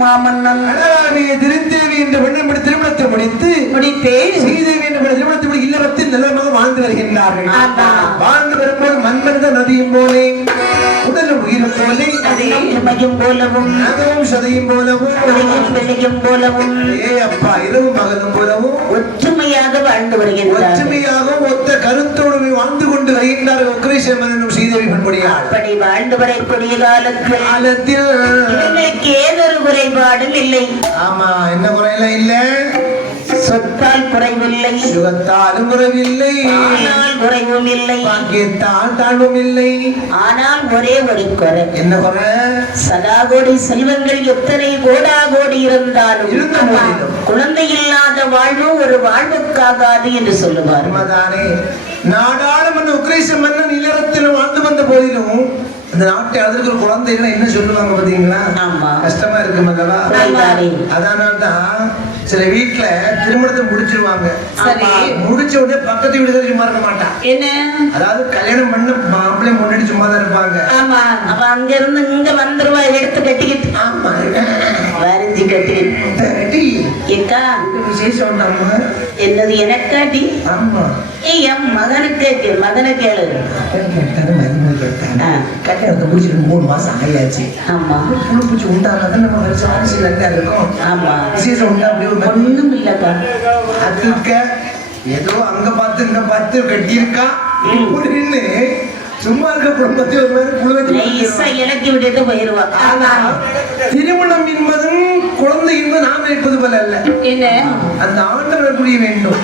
மாமன்னன் திருத்தேவி என்ற பெண்ணை திருமணத்தை முடித்து ஸ்ரீதேவி என்ற திருமணத்தை முடி இல்லறத்தில் நல்லமாக வாழ்ந்து வருகின்றார்கள். வாழ்ந்து வரும்போது மண்மனித நதியும் போலே உடலும் உயிரும் போலே மையம் போலவும் நகரும் சதையும் போலவும் வெளியும் போலவும் அப்பா இரவும் பகலும் போலவும் ஒற்றுமையாக வாழ்ந்து வருகின்றார். ஒற்றுமையாக ஒத்த கருத்தோடு வாழ்ந்து கொண்டு வருகின்றார்கள். உக்ரேஷன் என்னும் ஸ்ரீதேவி பெண்படியார் அப்படி வாழ்ந்து வரக்கூடிய காலத்தில் ஏதொரு குறைபாடும் இல்லை. ஆமா, என்ன குறையெல்லாம் இல்ல, சொத்தால் குறைவில்லை, சுகத்தாலும் குறைவில்லை, குறைவும் இல்லை, பாக்கியத்தால் தாழ்வும் இல்லை. ஆனால் ஒரே ஒரு குறை. என்ன குறை? சதா கோடி செல்வங்கள் எத்தனை கோடா கோடி இருந்தாலும் குழந்தை இல்லாத வாழ்வு ஒரு வாழ்வுக்காகாது என்று சொல்லுவார். நாடாளுமன்ற உக்ரேஷன் மன்னன் இல்லறத்தில் வாழ்ந்து வந்த போதிலும் அந்த நாட்டை அதற்கு ஒரு குழந்தைகளை என்ன சொல்லுவாங்க பாத்தீங்களா? கஷ்டமா இருக்கும் அல்லவா? அதனால்தான் சில வீட்டுல திருமணத்தை முடிச்சிருவாங்க. முடிச்ச உடனே பக்கத்து வீடுகள் சும்மா இருக்க மாட்டான். என்ன அதாவது கல்யாணம் பண்ண மாப்பிள்ளை முன்னாடி சும்மா தான் இருப்பாங்க. ஆமா, அப்ப அங்க இருந்து இங்க வந்துருவா எடுத்து கட்டிக்கிட்டு. ஆமா, வரைஞ்சி கட்டிக்கிட்டு எக்கா விசேஷம் உண்டாமா? என்னது எனக்காட்டி? ஆமா, என் மகனுக்கு மகனை கேளு. கல்யாணத்தை முடிச்சுட்டு 3 மாசம் ஆயாச்சு. ஆமா, புழு பூச்சி உண்டானாதான் நம்ம வாரிசு நல்லா இருக்கும். ஆமா, விசேஷம் உண்டா? அப்படி ஒண்ணும் இல்லப்பா. அதுக்க ஏதோ அங்க பார்த்து இங்க பார்த்து கட்டியிருக்கா அப்படின்னு சும்மா இருக்க குடும்பத்தை ஒரு மாதிரி புழுவத்தை இலக்கி விட்டுட்டு போயிருவா. திருமணம் என்பதும் குழந்தை என்பது நாம் நினைப்பது போல அல்ல. என்ன அந்த ஆண்டவர் புரிய வேண்டும்.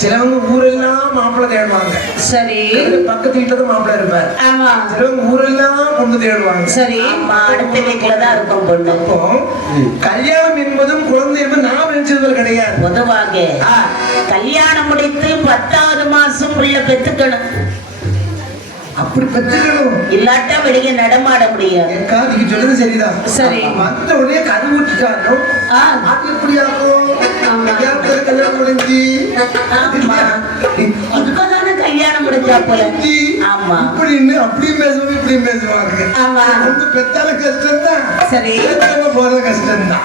சிலவங்க ஊரெல்லாம் மாப்பிள்ளை தேடுவாங்க. சரி, பக்கத்து வீட்டுல தான் மாப்பிள்ளை இருப்பார். சிலவங்க ஊரெல்லாம் பொண்ணு தேடுவாங்க. சரி, அடுத்த வீட்டுலதான் இருக்கும் பொண்ணு. அப்போ கல்யாணம் என்பதும் குழந்தை என்பது நாம் நினைச்சது கிடையாது. பொதுவாக கல்யாணம் முடித்து 10வது மாசம் உள்ள பெத்துக்கணும். அப்படி பெற்றுக்கணும், இல்லாட்டா வெளியே நடமாட முடியாது. நீங்க சொல்றது சரிதான். சரி, வந்த உடனே கரு ஊட்டிட்டாலும் அது எப்படி ஆகும்? கல்யாணம் முடிஞ்சு இப்பதானே கல்யாணம் முடிஞ்சா போல. ஆமா, இப்படின்னு அப்படியும் பேசுவாங்க, இப்படியும் பேசுவாங்க. வந்து பெத்தால கஷ்டம் தான். சரி, போற கஷ்டம் தான்.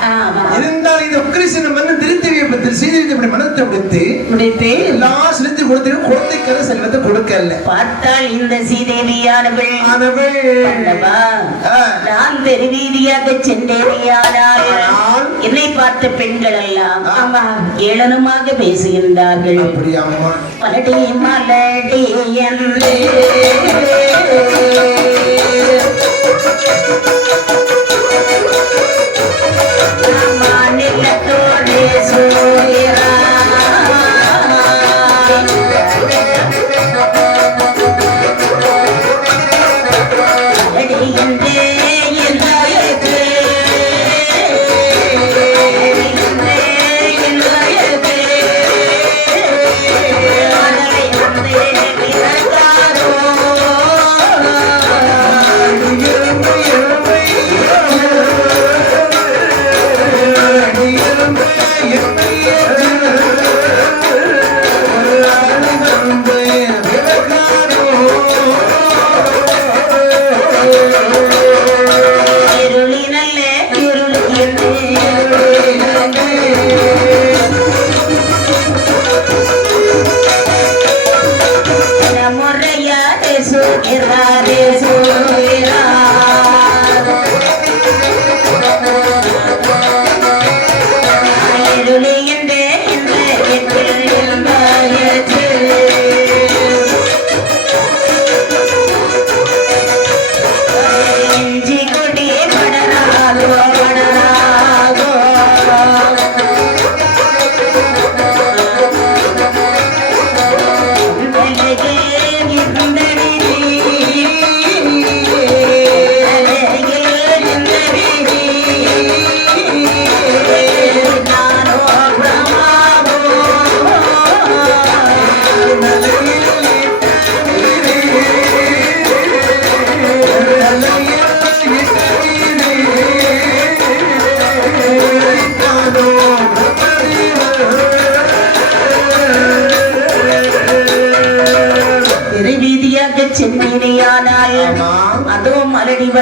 இருந்தாலும் இந்த உக்ரேஷன் மன்னன் திருத்தேவியை பற்றி சீதை மனத்தை முடித்து எல்லா செலுத்தி கொடுத்து குழந்தைக்கான செல்வத்தை கொடுக்கல. பார்த்தால் இந்த சீதேவியானவள் நான் தெருவீதியாக சென்றேவியானால் என்னை பார்த்த பெண்கள் எல்லாம் ஏளனமாக பேசுகின்றார்கள். மலடி மலடி என்று மாநிலத்தோடு சூரியரா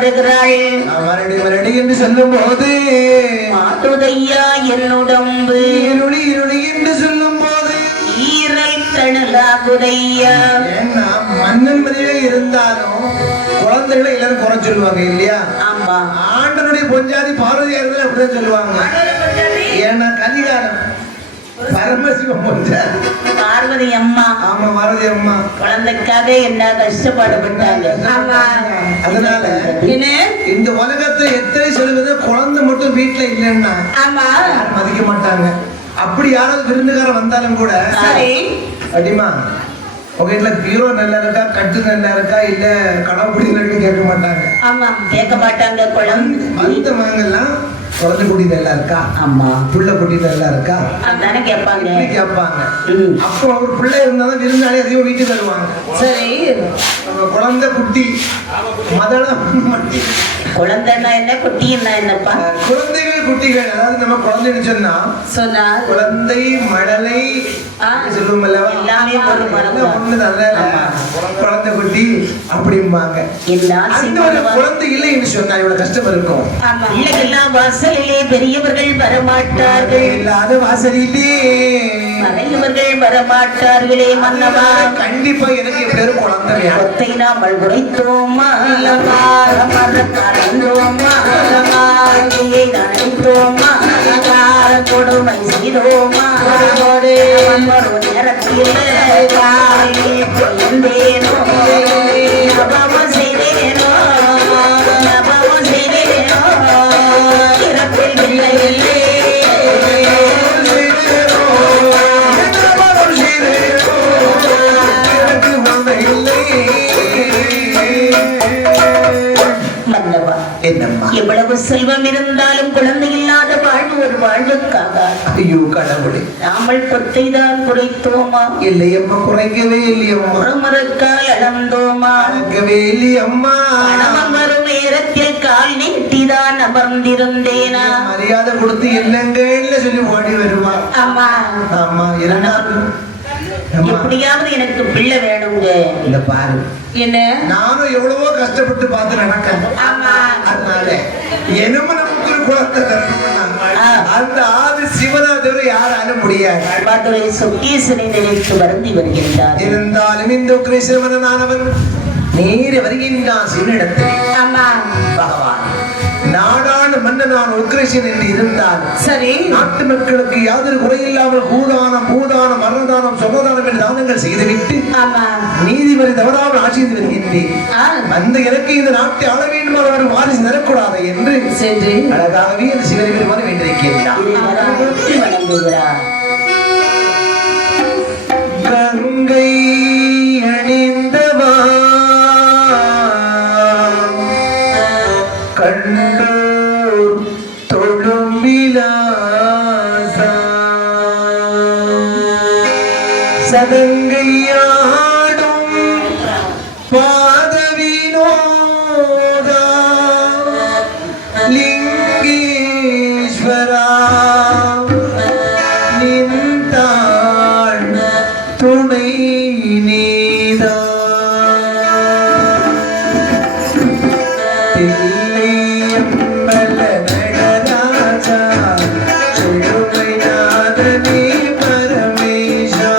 வருகிறாள். மறுபடி என்று சொல்லும் போது மாட்டுதையா என்னுடம்பு இருளி இருளி என்று சொல்லும் போது ஈரல் தணலாகுதையா. ஏன்னா மன்னன் மதியிலே இருந்தாலும் குழந்தைகளை எல்லாரும் குறை சொல்லுவாங்க இல்லையா? ஆமா, ஆண்டனுடைய பொஞ்சாதி பார்வதியா இருந்தாலும் அப்படிதான் சொல்லுவாங்க. ஏன்னா கலிகாலம் பரமசிவம் பொஞ்சாதி பார்வதி அம்மா. ஆமா, பார்வதி அம்மா குழந்தைக்காக என்ன கஷ்டப்பாடுபட்டாங்க. அதனால இந்த உலகத்தை எத்தனை சொல்லுவது குழந்தை மட்டும் வீட்டுல இல்லைன்னா மதிக்க மாட்டாங்க. அப்படி யாராவது விருந்துகாரம் வந்தாலும் கூட அப்படிமா உங்க வீட்டுல பீரோ நல்லா இருக்கா, கட்டு நல்லா இருக்கா, இல்ல கடவுடி கேட்க மாட்டாங்க. ஆமா, கேட்க மாட்டாங்க. குழந்தை அந்த மகங்கள்லாம் குழந்தை குட்டி நல்லா இருக்கா, ஆமா, புள்ள குட்டி நல்லா இருக்கா, அதானே கேட்பாங்க. கேட்பாங்க. அப்போ ஒரு பிள்ளை இருந்தாலும் விருந்தாளி அதிகம் வீட்டுக்கு வருவாங்க. சரி, குழந்தை குட்டி மதளம் குழந்தைன்னா என்ன, குட்டின்னா என்னப்பா? குழந்தைகள் குட்டிகள். அதாவது நம்ம குழந்தைன்னு சொன்னா குழந்தை மழலை சொல்லுவோம் அல்லவா, எல்லாமே குழந்தை குட்டி அப்படிம்பாங்க. குழந்தை இல்லை என்று சொன்னா இவ்வளவு கஷ்டம் இருக்கும். எல்லாம் வாசலிலே பெரியவர்கள் வரமாட்டார்கள், இல்லாத வாசலிலே மறையவர்கள் வரமாட்டார்களே மன்னவா. கண்டிப்பா எனக்கு எப்படியாவது குழந்தை கொத்தை நாமல் குறைத்தோமா அல்லவா, மறந்தோமா அல்லவா, நினைத்தோமா கொடுமை செய்தோமா, ஒரு நேரத்தில் பயந்தேனோ அபாவம் செய்தேனோ அபாவம் செய்தேனோ இறப்பில் இல்லை இல்லை எவ்வளவு செல்வம் இருந்தாலும் குழந்தை இல்லாத வாழ்வு ஒரு வாழ்வுக்காக. ஐயோ கடவுளே, நாமல் கொத்தை தான் குறைத்தோமா? இல்லை அம்மா, குறைக்கவே இல்லையம்மா. மறுக்கால் அளந்தோமா? அளக்கவே இல்லையம்மா. வரும் நேரத்தில் கால் நீட்டிதான் அமர்ந்திருந்தேனா? மரியாதை கொடுத்து என்னங்கன்னு சொல்லி ஓடி வருமா? ஆமா ஆமா, இருந்தாலும் எப்படியாவது எனக்கு பிள்ளை வேணுங்க. இந்த பாரு, என்ன நானும் எவ்வளவோ கஷ்டப்பட்டு பார்த்து நடக்கிறேன். அதனால என்னமோ நமக்கு ஒரு குழந்தை தரணும்னா அந்த ஆதி சிவனா தவிர யாராலும் முடியாது. மதுரை சொக்கீசனை நினைத்து வருந்தி வருகின்றார். இருந்தாலும் இந்த உக்ரேஸ்வரனானவன் நேர வருகின்றான் சிவனிடத்தில். பகவான் நாடான மன்னனான உக்ரேசன் என்று இருந்தால் சரி, நாட்டு மக்களுக்கு யாதொரு குறையில்லாமல் பூதானம் பூதானம் மரணதானம் சொன்னதானம் என்று தானங்கள் செய்துவிட்டு நீதிபதி தவறாமல் ஆட்சி செய்து வருகின்றேன். அந்த எனக்கு இந்த நாட்டை ஆள வேண்டும், அவர் வாரிசு தரக்கூடாது என்று சென்று அழகாகவே அந்த சிவனை பெருமான் வேண்டியிருக்கின்றார். கங்கை அணிந்தவா கண்டோர் தொழும் விலாசா சதங்கையாடும் பாதவினோதா லிங்கேஸ்வரா நின்றாள் துணை நீதா பரமேஷா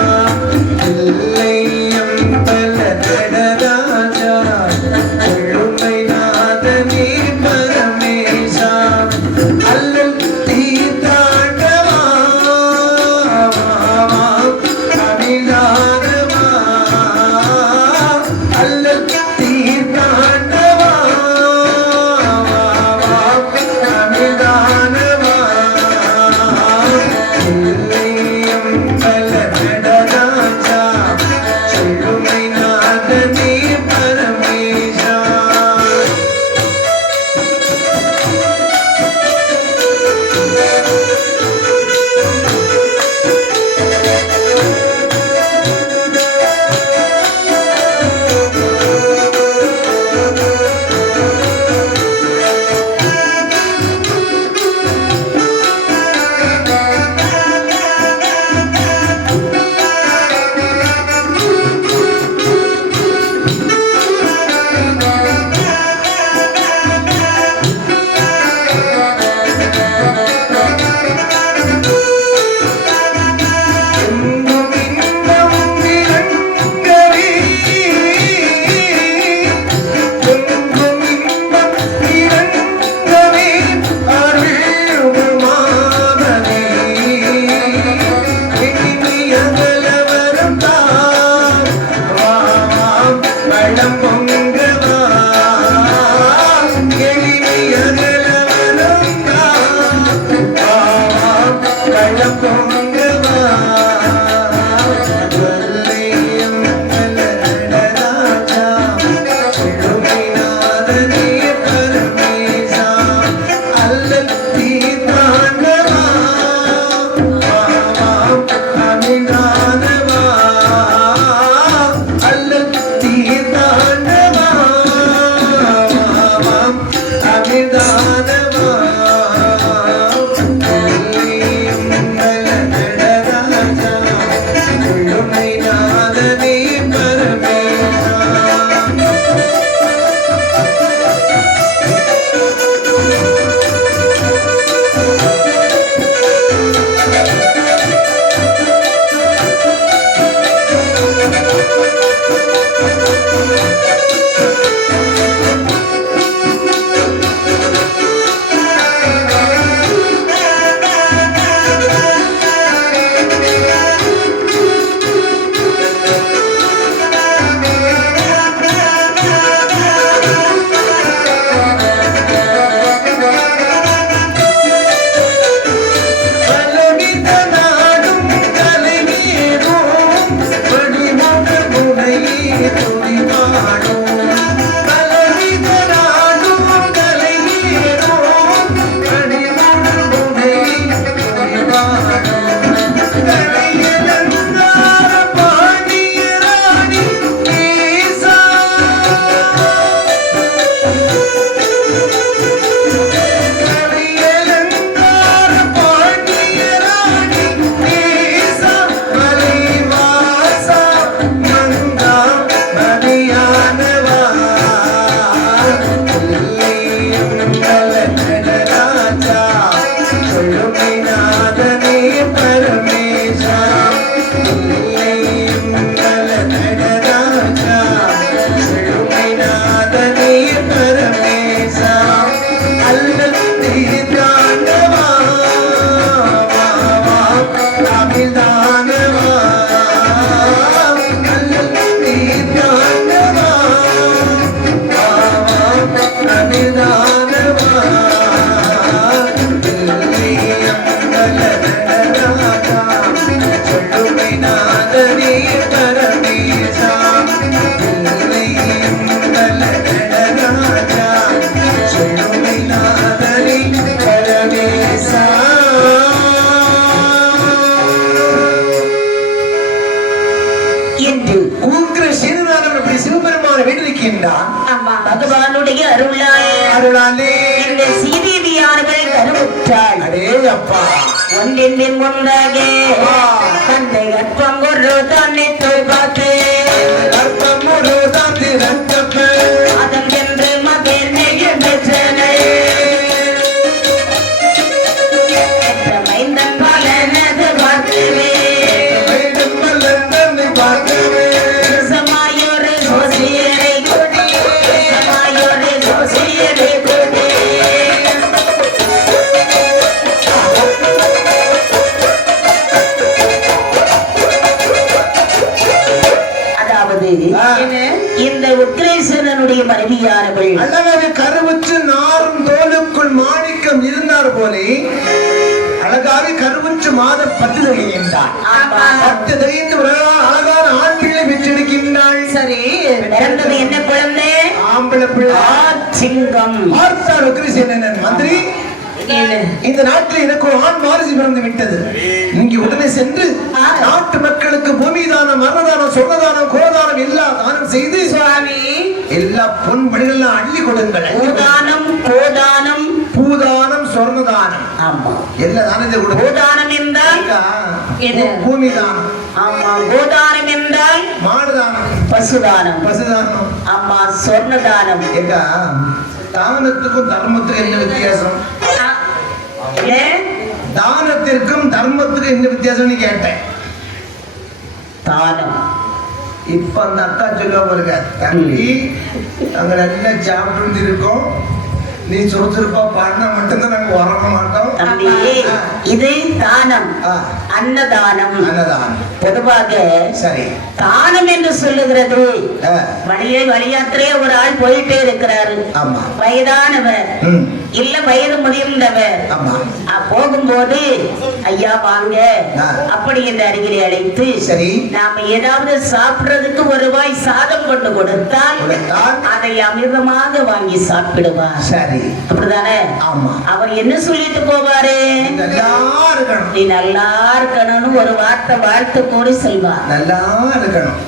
செழுமைநாதனே பரமேசா இல்லையும் நல நடராஜா செழுமைநாதனே பரமேசா அல்லல் தீர்த்தாண்டவா அமிர்தானவா அல்லல் தீர்த்தாண்டவா அமிர்தானவா செழுமைநாதனே பரமேசா இல்லையும் நல நடராஜா செழுமைநாதனே பரமேசா என்று உங்கிற சீனநாதன் அப்படி சிவபெருமான வேண்டியிருக்கின்றான். பகவானுடைய அருளாலே இந்த சீதேவியானவள் கருவுற்றாள். அடே அப்பா ஒன்றின் பின் ஒன்றாக தந்தை கற்பம் ஒரு தன்னை பார்த்து கற்பம் ஒரு தாந்தி ரத்தப்பு அதன் என்று மகன் பெற்றனை மைந்தன் பலனது பார்த்துவே வேண்டும் மலர்ந்தனை பார்க்கவே சமாயோரு சோசியரை கொடி சமாயோரு சோசியரை கொடி அதாவது இந்த உக்ரேசனுடைய மனைவியானவள் அழகாக கருவுற்று நாரும் தோலுக்குள் மாணிக்கம் இருந்தார் போலே அழகாக கருவுற்று மாத 10 தகைகின்றாள். 10 தகைந்து அழகான ஆண் பிள்ளை பெற்றெடுக்கின்றாள். சரி பிறந்தது என்ன குழந்தை? ஆம்பளை பிள்ளை சிங்கம். பார்த்தார் உக்ரேசேனன் மந்திரி இந்த நாட்டில் எனக்கு ஒரு ஆண் வாரிசு பிறந்து விட்டது. நீங்க உடனே சென்று நாட்டு மக்களுக்கு பூமி தானம் மரணதானம் சொர்ணதானம் கோதானம் எல்லா தானம் செய்து சுவாமி எல்லா பொன் மணிகள்லாம் அள்ளி கொடுங்கள். பூதானம் கோதானம் பூதானம் சொர்ணதானம் ஆமா எல்லா தானத்தை கொடுங்க. பூதானம் என்றால் பூமி தானம். ஆமா கோதானம் என்றால் மாடுதானம் பசுதானம். பசுதானம் ஆமா சொர்ணதானம். ஏக்கா தானத்துக்கும் தர்மத்துக்கும் என்ன வித்தியாசம்? தானத்திற்கும் தர்மத்துக்கும் என்ன வித்தியாசம்னு கேட்டேன். தானம் இப்ப அந்த அக்கா சொல்லுவாங்க தம்பி அங்க நல்லா சாப்பிட்டு இருக்கோம் நீ சுறுசுறுப்பா பாடினா மட்டும்தான் நாங்க வரக்க மாட்டோம். தம்பி இது தானம் அன்னதானம். அன்னதானம் பொதுவாக சரி தானம் என்று சொல்லுகிறது வழியாத்திரையே ஒரு ஆள் போயிட்டே இருக்கிறாரு. ஆமா வயதானவர் இல்ல வயது முதிர்ந்தவர் போகும்போது ஐயா வாங்க அப்படி என்று அருகிலே அழைத்து சரி நாம ஏதாவது சாப்பிடுறதுக்கு ஒரு வாய் சாதம் கொண்டு கொடுத்தால் அதை அமிர்தமாக வாங்கி சாப்பிடுவார். சரி அப்படிதானே? ஆமா. அவர் என்ன சொல்லிட்டு போவாரு? நீ நல்லா இருக்கணும்னு ஒரு வார்த்தை வாழ்த்து கூறி செல்வார். நல்லா இருக்கணும்.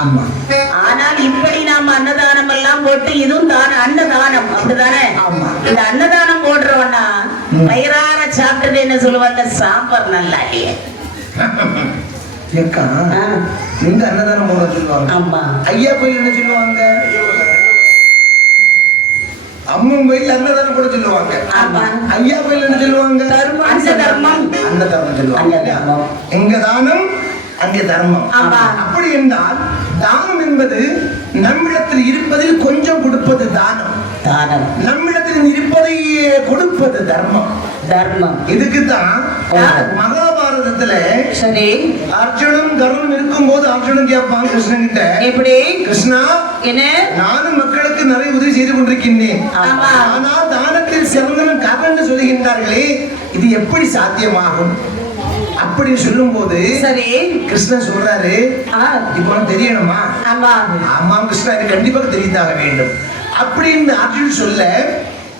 ஆமா. ஆனால் இப்படி நாம அன்னதானம் எல்லாம் போட்டு இதுவும் அன்னதானம் அப்படிதானே? ஆமா. இந்த அன்னதானம் போடுறோம்னா வயிறார சாப்பிட்டது என்ன சொல்லுவாங்க? சாம்பார் நல்லா இல்லையே. நீங்க அன்னதானம் போட சொல்லுவாங்க. ஆமா. ஐயா கோயில் என்ன சொல்லுவாங்க? அம்மன் கோயில் அன்னதானம் கூட சொல்லுவாங்க. ஐயா கோயில் என்ன சொல்லுவாங்க? தர்மம். அன்ன தர்மம் சொல்லுவாங்க. எங்க தானம் அங்கே தர்மம். அப்படி என்றால் தானம் என்பது நம்மிடத்தில் இருப்பதில் கொஞ்சம் கொடுப்பது தானம். நம்மிடத்தில் இருப்பதை கொடுப்பது தர்மம். தர்மம் இதுக்குதான் மகாபாரதத்துல சரி அர்ஜுனும் கர்ணனும் இருக்கும் போது அர்ஜுனன் கேட்பான் கிருஷ்ணன் கிட்ட எப்படி கிருஷ்ணா என்ன நானும் மக்களுக்கு நிறைய உதவி செய்து கொண்டிருக்கின்றேன் ஆனால் தானத்தில் சிறந்தவன் கர்ணன் சொல்லுகின்றார்களே இது எப்படி சாத்தியமாகும் அப்படி சொல்லும் போது சரி கிருஷ்ணன் சொல்றாரு இப்போ தெரியணுமா? ஆமா ஆமா கிருஷ்ணா இது கண்டிப்பாக தெரிவித்தாக வேண்டும் அப்படின்னு அர்ஜுன் சொல்ல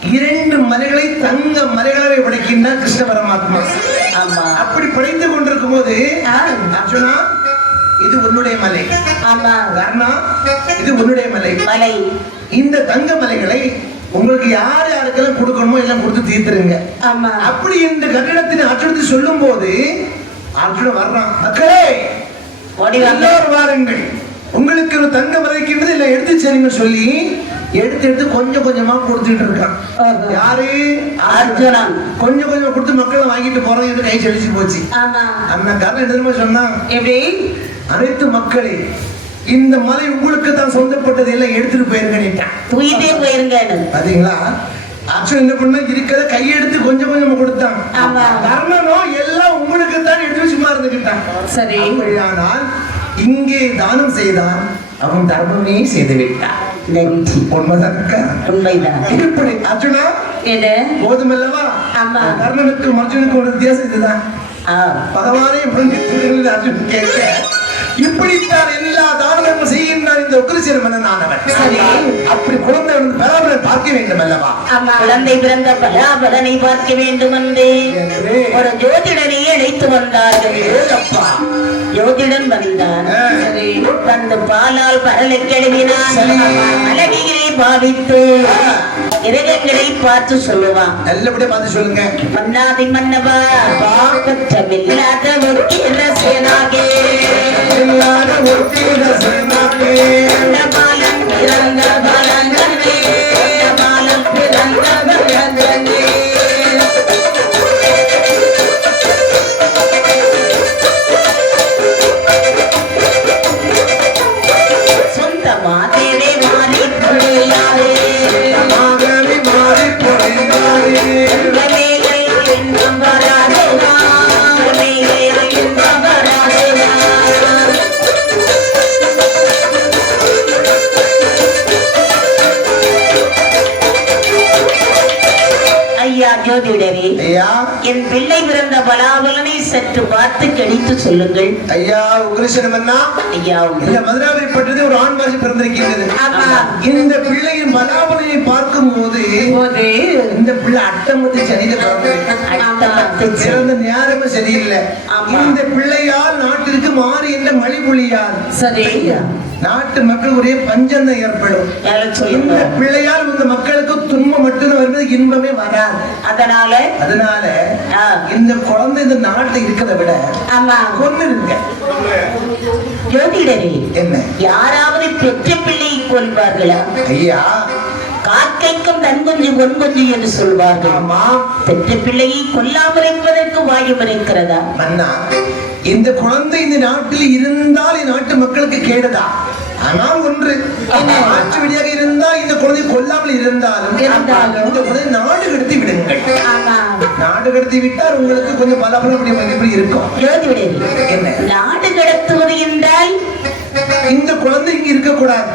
2 மலைகளை தங்க மலைகளாக படைக்கின்றார் கிருஷ்ண பரமாத்மா. அப்படி படைத்துக் கொண்டிருக்கும் போது அர்ஜுனா இது உன்னுடைய மலை. ஆமா கர்ணா இது உன்னுடைய மலை. இந்த தங்க மலைகளை உங்களுக்கு யார் யாருக்கெல்லாம் கொடுக்கணுமோ எல்லாம் கொடுத்து தீர்த்துருங்க. அப்படி இந்த கர்ணத்தின் அர்ஜுனத்தை சொல்லும் போது அர்ஜுனன் வர்றான். மக்களே எல்லாரும் வாருங்கள் உங்களுக்கு ஒரு தங்க மலைக்கின்றது இல்லை எடுத்து சரின்னு சொல்லி எடுத்து எடுத்து கொஞ்சம் கொஞ்சமா கொடுத்துட்டு இருக்கான். யாரு? அர்ஜுனன். கொஞ்சம் கொஞ்சம் கொடுத்து மக்களை வாங்கிட்டு போறது கை செழிச்சு போச்சு. அந்த காரணம் எதுவுமே சொன்னான், எப்படி அனைத்து மக்களே இந்த மலை உங்களுக்கு தான் சொந்தப்பட்டது எல்லாம் எடுத்துட்டு போயிருங்க, தூக்கிட்டே போயிருங்க. பாத்தீங்களா? அர்ஜுன் என்ன பண்ண இருக்கிறத கையெடுத்து கொஞ்சம் கொஞ்சம் கொடுத்தான். கர்ணனோ எல்லாம் உங்களுக்கு தான் எடுத்து சும்மா இருந்துக்கிட்டான். சரி, ஆனால் இங்கே தானம் செய்தான், அவன் தர்மமே செய்து விட்டான். இப்படி அர்ஜுனா போதுமல்லவா? கர்ணனுக்கு அர்ஜுனுக்கு ஒரு வித்தியாசம் இதுதான். பகவானே அர்ஜுன் கேட்க இப்படித்தான் எல்லா தானமும் செய்கின்றான் இந்த உக்கிரசேன மன்னனானவன். அப்படி குழந்தை பராபரனை பார்க்க வேண்டும் அல்லவா? குழந்தை பிறந்த பராபரனை பார்க்க வேண்டும் என்று ஒரு ஜோதிடனை அழைத்து வந்தார்கள். ஜோதிடன் வந்தான். வந்து பாலால் பரலை கழுவினான். அழகிகளை பாவித்து கிரகங்களை பார்த்து சொல்லுவான். நல்லபடியா பார்த்து சொல்லுங்க. மன்னாதி மன்னவா குற்றமில்லாத ஒக்கிரசேனாகே பாலம் பிறந்த பலங்கனே பாலம் பிறந்த பலங்கனே சொந்த மாதிரே மாறி பொழியாரே ஜோதிடரே, என் பிள்ளை பிறந்த பலாபலனை சற்று பார்த்து கணித்து சொல்லுங்கள். ஐயா உக்ரசேன மன்னா, ஐயா இந்த மதுராவை பற்றி ஒரு ஆண் வாசி பிறந்திருக்கிறது. இந்த பிள்ளையின் பலாபலனை பார்க்கும் போது இந்த பிள்ளை அட்டமத்து சனியில பிறந்த நேரமும் சரியில்லை. இந்த பிள்ளையால் நாட்டிற்கு மாறி என்ற மழை பொழியால் சரி நாட்டு மக்கள் ஒரே பஞ்சம் ஏற்படும். இந்த பிள்ளையால் இந்த மக்களுக்கு துன்பம் மட்டும்தான் வருவது, இன்பமே வராது. அதனால இந்த குழந்தை இந்த நாட்டை இருக்கிறத விட கொண்டு இருக்க. ஜோதிடரே, என்ன யாராவது பெற்ற பிள்ளையை கொள்வார்களா? ஐயா, காக்கைக்கும் தன்குஞ்சு பொன்குஞ்சு என்று சொல்வார்கள். பெற்ற பிள்ளையை கொல்லாமல் என்பதற்கு வாயும் இருக்கிறதா? மன்னா, இந்த குழந்தை இந்த நாட்டில் இருந்தால் நாட்டு மக்களுக்கு கேடுதா? ஆனால் ஒன்று, மாற்று வழியாக இருந்தால் இந்த குழந்தை கொல்லாமல் இருந்தாலும் இந்த குழந்தை நாடு கடத்தி விடுங்கள். நாடு கடத்தி விட்டால் உங்களுக்கு கொஞ்சம் பலபலம் எப்படி இருக்கும்? என்ன நாடு கடத்துவது என்றால் இந்த குழந்தை இங்க இருக்கக்கூடாது,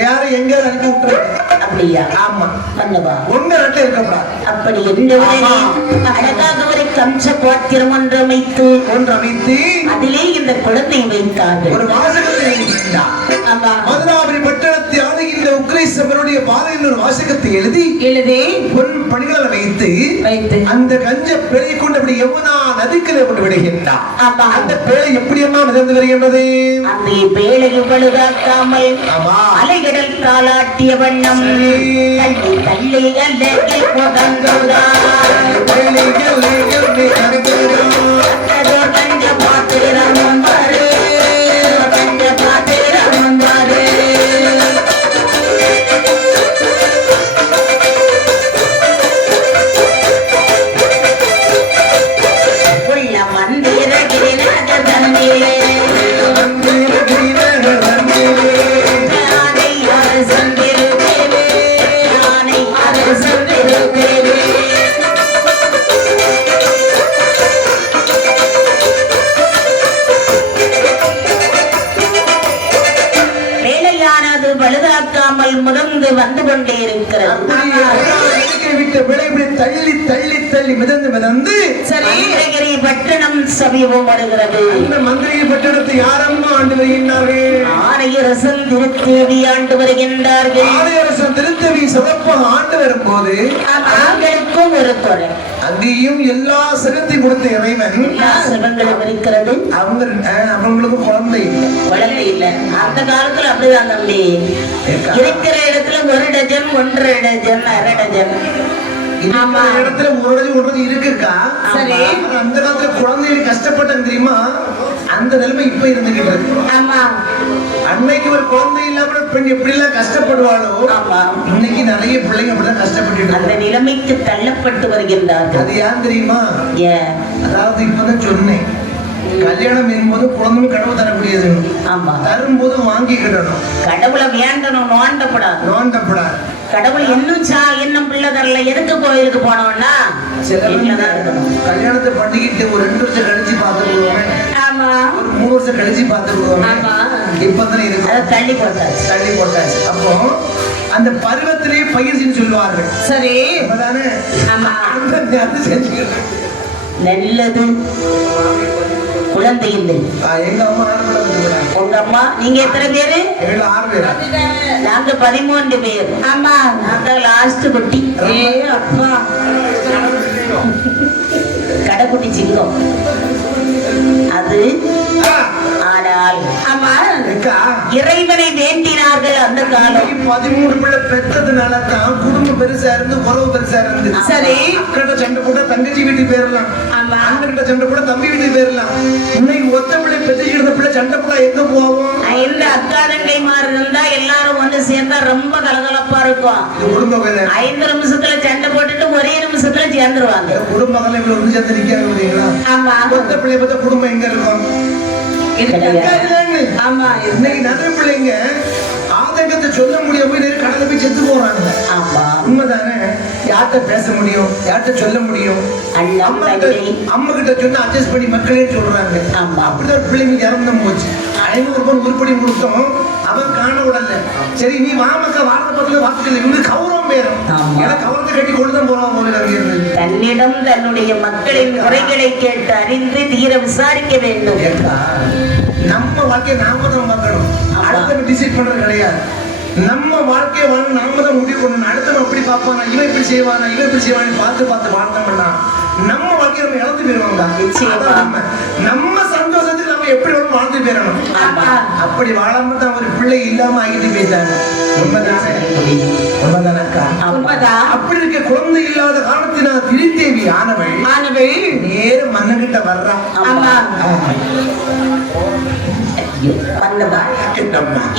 வேற எங்க அனுப்பி விட்டுரு. அப்படியா? ஆமா, பண்ணவா உங்க நாட்டில் இருக்கக்கூடாது. அப்படி அழகாக ஒரு கம்ச பாத்திரம் ஒன்று அமைத்து அதிலே இந்த குழந்தை வைத்தார்கள். ஒரு வாசகத்தை எழுதினார். மதுராபுரி பட்டணத்தை ஆளுகின்ற உக்ரேசவருடைய பாதையில் ஒரு வாசகத்தை எழுதி பொன் பணிகளை வைத்து அந்த கஞ்ச பேழையை கொண்டு அப்படி யமுனா நதிக்கரை கொண்டு விடுகின்றார். அந்த பேழை எப்படியம்மா மிதந்து வருகின்றது? அந்த பேழை பழுதாக்காமல் அலைகடல் தாளாட்டிய வண்ணம் தள்ளி தள்ளி அல்லகை புதங்குதான் கஞ்ச பாத்திரம் வந்தாரு, கஞ்ச பாத்திரம் வந்தாரு. உள்ள மந்திர கிரிநாத தந்திலே முதந்து வந்து கொண்டே இருக்கிறது. தள்ளி தள்ளி தள்ளி மிதந்து மிதந்து மந்திரகிரி பட்டணம் சமீபம் வருகிறது. இந்த மந்திரகிரி பட்டணத்தை யாரம்மா ஆண்டு வருகின்றார்கள்? ஆணையரசன் திருத்தேவி ஆண்டு வருகின்றார்கள். ஆணையரசன் திருத்தேவி சிறப்பாக ஆண்டு வரும்போது அவங்களுக்கும் ஒரு தொலை, அங்கேயும் எல்லா சிறத்தையும் கொடுத்த இறைவன் எல்லா சிவங்களும் இருக்கிறது. அவங்களுக்கு குழந்தை இல்லை. அந்த காலத்துல அப்படிதான் தம்பி, இருக்கிற இடத்துல ஒரு டஜன், 1.5 டஜன், 1/2 டஜன் இடத்துல ஒரு இருக்குக்கா. சரி, அந்த காலத்துல குழந்தைகள் கஷ்டப்பட்டாங்க தெரியுமா? அந்த நிலைமை இப்ப இருந்துகிட்டு இருக்கு. ஆமா, அன்னைக்கு ஒரு குழந்தை இல்லாம பெண் எப்படி எல்லாம் கஷ்டப்படுவாளோ, இன்னைக்கு நிறைய பிள்ளைங்க அப்படிதான் கஷ்டப்பட்டு அந்த நிலைமைக்கு தள்ளப்பட்டு வருகின்றார்கள். அது ஏன் தெரியுமா? அதாவது இப்பதான் சொன்னேன், கல்யாணம் என்பது குழந்தையும் கடவுள் தரக்கூடியது. ஆமா, தரும்போது வாங்கிக்கிடணும். கடவுளை வேண்டணும், நோண்டப்படாது. கடவுள் இன்னும் பிள்ளை தரல, எதுக்கு கோயிலுக்கு போனோம்னா கல்யாணத்தை பண்ணிக்கிட்டு ஒரு 2 வருஷம் கழிச்சு பார்த்துருவோமே, ஒரு 3 வருஷம் கழிச்சு பார்த்துருவோமே, இப்பதான் இருக்கு, தள்ளி போட்டாச்சு. அப்போ அந்த பருவத்திலே பயிற்சின்னு சொல்லுவார்கள். சரி, நல்லது. குழந்தை இல்லை. எங்க அம்மா 6 பேர். உங்க அம்மா நீங்க எத்தனை பேரு? 6 பேர். நாங்க 13 பேர். ஆமா, நாங்க லாஸ்ட் குட்டி. அப்பா கடைக்குட்டி சிங்கம் அது. ஆனால் ஆமா, இறைவனை வேண்டினார்கள். அந்த காலம் 13 பிள்ளை பெற்றதுனால தான் குடும்பம் பெருசா இருந்து, உறவு பெருசா இருந்து. சரி, அக்கட சண்டை கூட தங்கச்சி வீட்டுக்கு போயிடலாம், அண்ணன் சண்டை கூட தம்பி வீட்டுக்கு போயிடலாம். இன்னைக்கு ஒத்த பிள்ளை பெற்றுக்கிட்ட பிள்ளை சண்டை கூட எங்க போவோம்? இந்த அக்கா தங்கை மாதிரி இருந்தா எல்லாரும் ஒண்ணு சேர்ந்தா ரொம்ப கலகலப்பா இருக்கும். குடும்ப 5 நிமிஷத்துல சண்டை போட்டுட்டு ஒரே நிமிஷத்துல சேர்ந்துருவாங்க. குடும்ப ஒண்ணு சேர்ந்து நிக்காங்க. ஆமா, ஒத்த பிள்ளை பத்த குடும்பம் எங்க இருக்கும்? ஆமா, இன்னைக்கு நிறைய பிள்ளைங்க ஆதங்கத்தை சொல்ல முடியாம கடலை போய் செத்து போறாங்க. ஆமா, உண்மைதானே? யார்கிட்ட பேச முடியும், யார்கிட்ட சொல்ல முடியும்? அம்மா கிட்ட சொன்னா அட்ஜஸ்ட் பண்ணி மக்களே சொல்றாங்க. ஆமா, அப்படிதான் பிள்ளைங்க இறந்தும் போச்சு. 500 ரூபாய் உருப்படி கொடுத்தோம், அவன் காண விடல. சரி, நீ வாமக்க வாரத பக்கத்துல வாக்குல இவங்க கௌரவம் பேரும் கௌரவத்தை கட்டி கொண்டுதான் போறான் போல. தன்னிடம் தன்னுடைய மக்களின் குறைகளை கேட்டு அறிந்து தீர விசாரிக்க வேண்டும். நம்ம வாழ்க்கையை நாம தான் பார்க்கணும், அடுத்த டிசைட் பண்றது கிடையாது. நம்ம வாழ்க்கையை வாழ நாம தான் முடிவு பண்ணணும். அடுத்தவன் எப்படி பார்ப்பானா, இவன் இப்படி செய்வான்னு பார்த்து வாழ்ந்தோம்னா நம்ம வாழ்க்கையை நம்ம இழந்து போயிருவாங்க. நம்ம சந்தோஷத்துக்கு நம்ம எப்படி வேணும் வாழ்ந்து போயிடணும். அப்படி வாழாம தான் ஒரு பிள்ளை இல்லாம ஆகிட்டு போயிட்டாங்க. அப்படி இருக்க குழந்தை இல்லாத காரணத்தினால் திரிதேவி ஆனவள் நேர மன்னகிட்ட வர்றான்.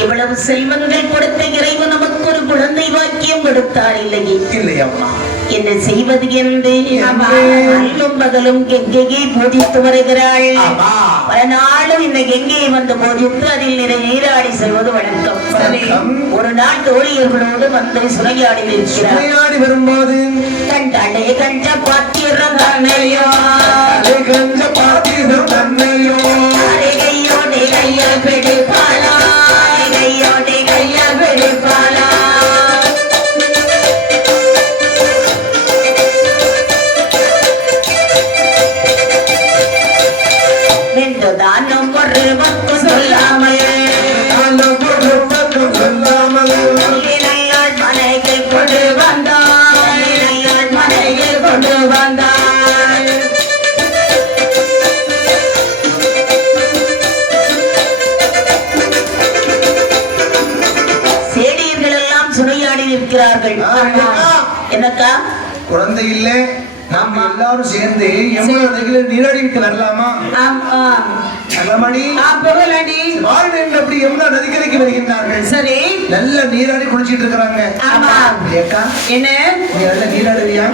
இவ்வளவு செல்வங்கள் கொடுத்த இறைவன் நமக்கு ஒரு குழந்தை வாக்கியம் கொடுத்தார் இல்லையம்மா? என்ன செய்வது என்று அல்லும் பகலும் கெங்கையை பூஜித்து வருகிறாள். பல நாளும் இந்த கெங்கையை வந்து பூஜித்து அதில் நிறைய நீராடி செல்வது வழக்கம். ஒரு நாள் தோழியர்களோடு வந்து சுனையாடி இருக்கிறார். வரும்போது கண்டாண்டே கண்ட பாத்திரம் தன்னையோ கையா பிடிப்பாளா, கையோடு கையா பிடிப்பாளா. தானம் ஒரு பக்கு சொல்லாமல் மனைகள் கொண்டு வந்தாள், மனைகள் கொண்டு வந்தாள். சேடியர்கள் எல்லாம் சுனையாடி நிற்கிறார்கள். என்னக்கா குழந்தை இல்லை, நாம் எல்லாரும் சேர்ந்து யமுனா நதியில நீராடிட்டு வரலாமா? அப்படி யமுனா நதிக்கரைக்கு வருகின்றார்கள். சரி, நல்ல நீராடி குளிச்சிட்டு இருக்கிறாங்க. என்ன நீராடுவியா?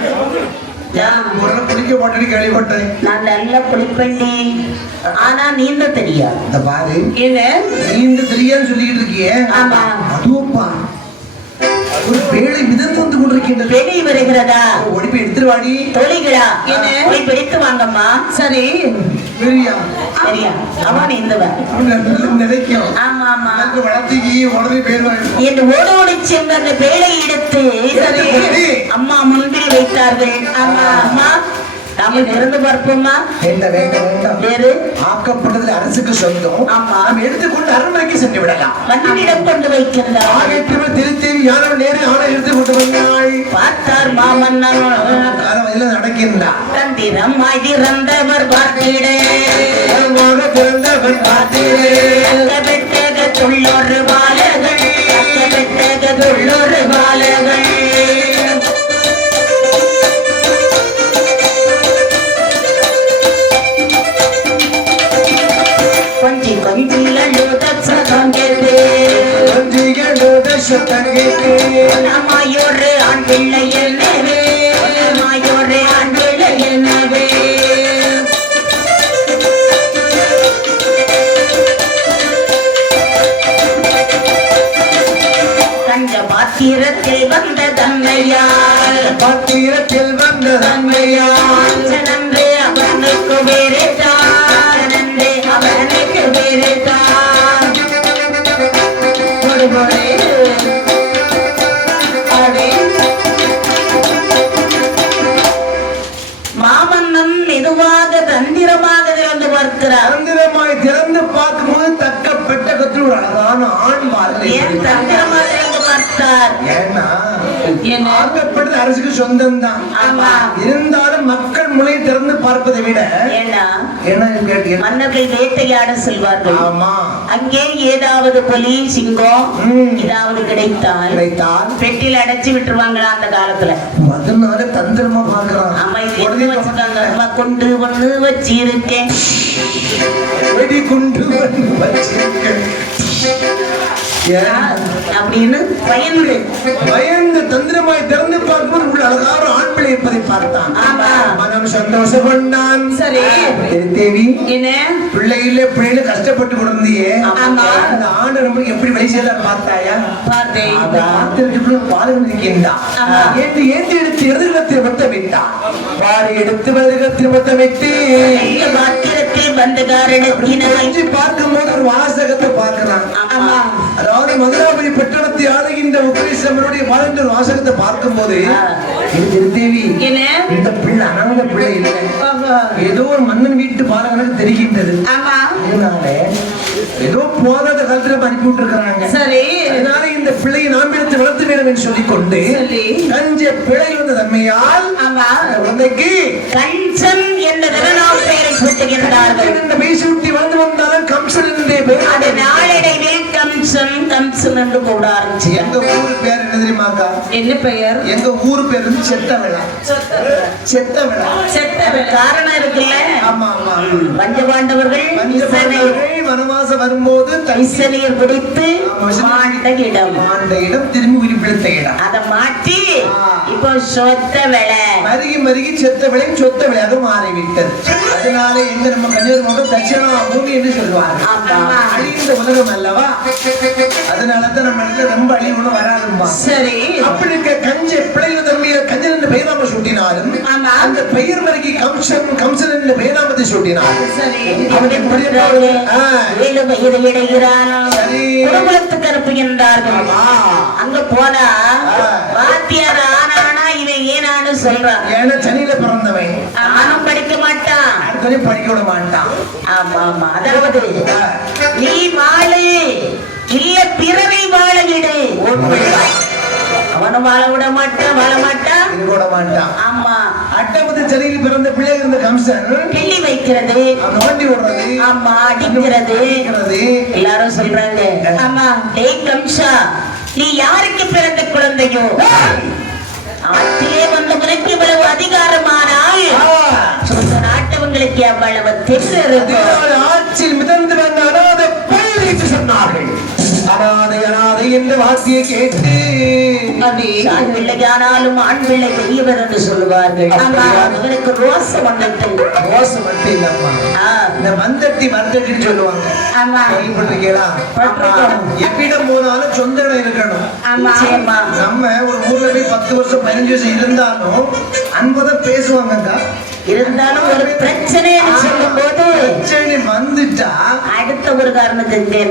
குளிக்க மாட்டேன்னு கேள்விப்பட்டேன். நான் நல்லா குளிப்பேன்டி, ஆனா நீந்த தெரியாது. இந்த பாரு, என்ன நீந்த தெரியாதுன்னு சொல்லிட்டு இருக்கியே? அதுவும்ப்பா ஒரு பேழை மிதந்து வந்து கொண்டிருக்கின்ற பேழை வருகிறதா? ஓடி போய் எடுத்துருவாடி. தொழிகளா என்ன போய் பிடித்து வாங்கம்மா. சரி, சரியா சரியா அவன் இந்த நினைக்கும். ஆமா ஆமா, வளர்த்திக்கு உடனே பேருவாங்க என்று ஓடோடி சென்ற அந்த பேழை எடுத்து அம்மா முன்பில் வைத்தார்கள். ஆமா அம்மா, நாம இருந்து பார்ப்போமா? வேறு ஆக்கப்பட்டது அரசுக்கு சொந்தம். ஆமா, நாம் எடுத்துக்கொண்டு அரண்மனைக்கு சென்று விடலாம். மண்ணிடம் கொண்டு வைக்கிறார். திருத்தேவி யாரும் நேரே ஆளை எடுத்துக்கொண்டு வந்தாள். பார்த்தார் மாமன்னர் நடக்கின்றார். தந்திரம் இறந்தவர் பார்த்திடே, திறந்தவர் பார்த்திடே. துள்ளொரு பாலர்கள், துள்ளொரு பாலர்கள். சத்தம் கேட்டு மாயோரு ஆண் பிள்ளை என்னவே மாயோரு ஆண் பிள்ளை என்னவே கஞ்ச பாத்திரத்தில் வந்த தன்மையால் பாத்திரத்தில் வந்த தன்மையால் நன்றே அவனுக்கு வேறேதான் நன்றே அவனுக்கு வேறேதான் கொடுபொழே மாமன்னன் மெதுவாக தந்திரமாக திறந்து பார்க்கிறார். தந்திரமாய் திறந்து பார்க்கும்போது தக்க பெட்டகத்தில் ஒரு அழகான ஆண் பாருங்க. ஏன் தந்திரமாக திறந்து பார்த்தார்? ஏன்னா ஆகப்பட்டது அரசுக்கு சொந்தம் தான். இருந்தாலும் மக்கள் முறை திறந்து பார்ப்பதை விட மன்னர்கள் வேட்டையாட செல்வார்கள். அங்கே ஏதாவது புலி சிங்கம் ஏதாவது கிடைத்தால் பெட்டியில் அடைச்சு விட்டுருவாங்களா அந்த காலத்துல. அதனால தந்திரமா பார்க்கலாம். ஆமா, இது வச்சிருக்காங்க. கொண்டு வந்து வச்சிருக்கேன் வெடி கொண்டு வந்து வச்சிருக்கேன் அப்படின்னு பயந்து தந்திரமாய் திறந்து பார்க்கும்போது உள்ள அழகான ஆண் பிள்ளை இருப்பதை பார்த்தான். மனம் சந்தோஷப்பட்டான். சரி தேவி, என்ன பிள்ளையில பிள்ளையில கஷ்டப்பட்டு கொடுந்தியே, அந்த ஆண் நமக்கு எப்படி வழி செய்யலாம் பார்த்தாயா? பார்த்துட்டு பாருங்க இருக்கின்றான். ஏந்தி எடுத்து எதிர்கத்தில் மொத்த வைத்தான். பாரி எடுத்து வருகத்தில் மொத்த வைத்து வந்த காரணத்தினால் பார்க்கும்போது ஒரு வாசகத்தை பார்க்கிறான். அதாவது மதுராபதி பட்டணத்தை ஆளுகின்ற உக்ரேசமனுடைய வாழ்ந்த வாசகத்தை பார்க்கும் போது தேவி, இந்த பிள்ளை அனாத பிள்ளை இல்லை, ஏதோ ஒரு மன்னன் வீட்டு பாலகனுக்கு தெரிகின்றது. ஏதோ போதாத காலத்துல அனுப்பி விட்டுருக்காங்க. சரி, அதனால இந்த பிள்ளையை நாம் எடுத்து வளர்த்து வேண்டும் என்று சொல்லிக் கொண்டு கஞ்ச பிழை வந்த தன்மையால் குழந்தைக்கு கஞ்சன் என்ற பெயரை சூட்டுகின்றார்கள். இந்த பெயர் சூட்டி வந்து வந்தாலும் கம்சன் என்றே பெயர். அது நாளடைவில் கம்சன் கம்சன் என்று கூட ஆரம்பிச்சு. எங்க ஊர் பேர் என்ன தெரியுமாக்கா? என்ன பெயர்? எங்க ஊர் பேர் வந்து செத்தவிழா. செத்தவிழா செத்தவிழா காரணம் இருக்குல்ல. ஆமா ஆமா, பஞ்சபாண்டவர்கள் வனவாசம் வரும்போது தைசலியர் பிடித்து மாண்ட இடம் திரும்பி உயிர்ப்பிடித்த இடம் அதை மாற்றி இப்போ சொத்த விலை மருகி மருகி செத்த விலை சொத்த விலையாக மாறிவிட்டது. அதனால எங்க நம்ம கன்னியாகுமரி தட்சிணா பூமி என்று சொல்லுவாங்க. அழிந்த உலகம் அல்லவா, அதனாலதான் நம்ம இடத்துல ரொம்ப அழிவு வராதுமா. சரி, அப்படி இருக்க கஞ்ச பிள்ளைங்க தம்பிய கஞ்சன் என்ற பெயராம சூட்டினாலும் அந்த பெயர் மருகி கம்சன் கம்சன் என்ற பெயராமத்தை சூட்டினார். சரி, குடும்பத்துக்கு அனுப்புகின்றார்கள். அங்க போனா வாத்தியார் ஆனானா இவன் ஏனான்னு சொல்றான். ஏன்னா சனியில பிறந்தவன், ஆனும் படிக்க மாட்டான், படிக்க விட மாட்டான். ஆமா ஆமா, அதாவது நீ வாழு இல்ல பிறவை வாழ விடு. அவனும் வாழ விட மாட்டான், வாழ மாட்டான், விட மாட்டான். ஆமா, அட்டமத்து சனியில் பிறந்த பிள்ளை இருந்த கம்சன் கிள்ளி வைக்கிறது, நோண்டி விடுறது, ஆமா அடிக்கிறது. எல்லாரும் சொல்றாங்க, ஆமா டேய் கம்சா, நீ யாருக்கு பிறந்த குழந்தையோ? ஆற்றிலே வந்த உனக்கு இவ்வளவு அதிகாரமானால் சொந்த நாட்டவங்களுக்கு அவ்வளவு தெற்கு. ஆட்சியில் மிதந்து வந்த அனாத பிள்ளை சொன்னார்கள். அனாதை அனாதை என்ற வார்த்தையை கேட்டு ஆண் பிள்ளையானாலும் ஆண் பிள்ளை பெரியவர் என்று சொல்லுவார்கள். இவருக்கு ரோசம் வந்துட்டு, ரோசம் மட்டும் இல்லம்மா, இந்த மந்தட்டி மந்தட்டின்னு சொல்லுவாங்க. எவ்விடம் போனாலும் சொந்த இடம் இருக்கணும். நம்ம ஒரு ஊர்ல போய் 10 வருஷம் 15 வருஷம் இருந்தாலும் அன்பதான் பேசுவாங்க. இருந்தாலும் ஒரு பிரச்சனை சொல்லும் போது பிரச்சனை வந்துட்டா அடுத்த ஒரு காரணத்துக்கு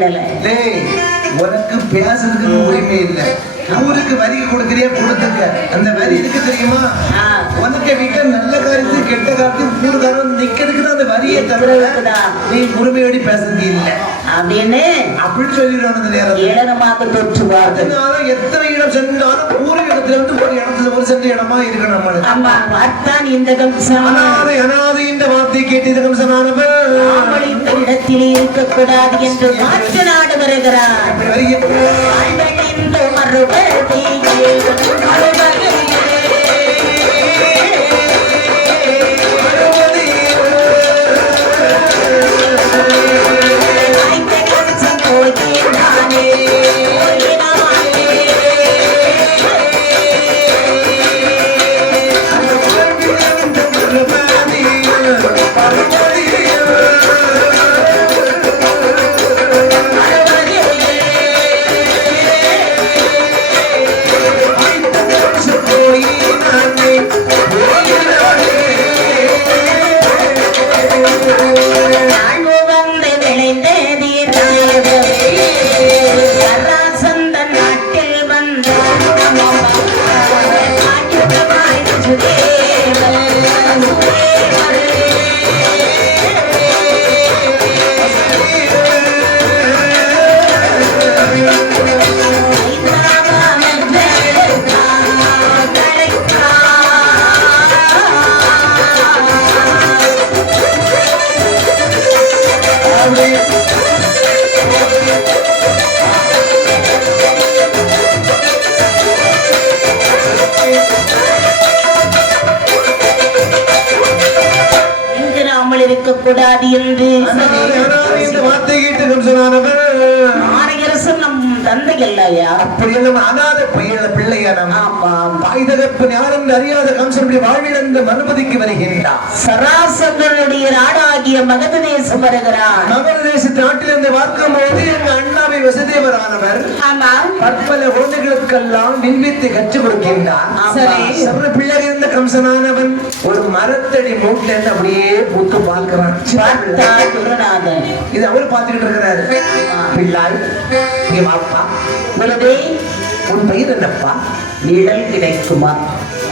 உனக்கு பேசுறதுக்கு உரிமை இல்லை. ஊருக்கு வரி கொடுக்கறியா கொடுத்துக்க, அந்த வரி இருக்கு தெரியுமா? உனக்கு வீட்டுல நல்ல காரியத்துக்கு கெட்ட காரியத்துக்கு ஊருக்காரன் நிக்கிறதுக்கு அந்த வரியை தவிர நீ உரிமையோடி பேசுறது இல்லை அப்படின்னு சொல்லிடுவாங்க. அந்த நேரம் ஏளனமாக தோற்றுவார். அதனால எத்தனை இடம் சென்றாலும் ஊரு இடத்துல இருந்து ஒரு இடத்துல ஒரு சென்ற இடமா இருக்கணும். நம்மளுக்கு இந்த கம்சன் அனாதை இந்த வார்த்தை கேட்டு இந்த கம்சனானவர் இந்த இடத்திலே இருக்கக்கூடாது என்று மாற்று நாடு வருகிறார். இருக்க கூடாது என்று இந்த வார்த்தை கேட்டு கம்சனானவன் ஆணையரசன் நம் தந்தை இல்லையா? அப்படியெல்லாம் அனாத பிள்ளையான தாய் தகப்பன் யாரும் அறியாத கம்சனுடைய வாழ்விழந்த மறுபதிக்கு வருகின்றார். சராசங்களுடைய நாடாகிய மகத தேசம் வருகிறார். மகத தேசத்து நாட்டிலிருந்து பார்க்கும் போது எங்க அண்ணாவை வசுதேவரானவர் பற்பல குழந்தைகளுக்கெல்லாம் விண்வித்தை கற்றுக் கொடுக்கின்றார். சர்வ பிள்ளை இருந்த கம்சனானவன் ஒரு மரத்தடி மூட்டில இருந்து அப்படியே பூத்து பார்க்கிறான். இது அவர் பார்த்துக்கிட்டு இருக்கிறாரு. பிள்ளாய் வாப்பா, உன் பெயர் என்னப்பா? நிழல் கிடைக்குமா?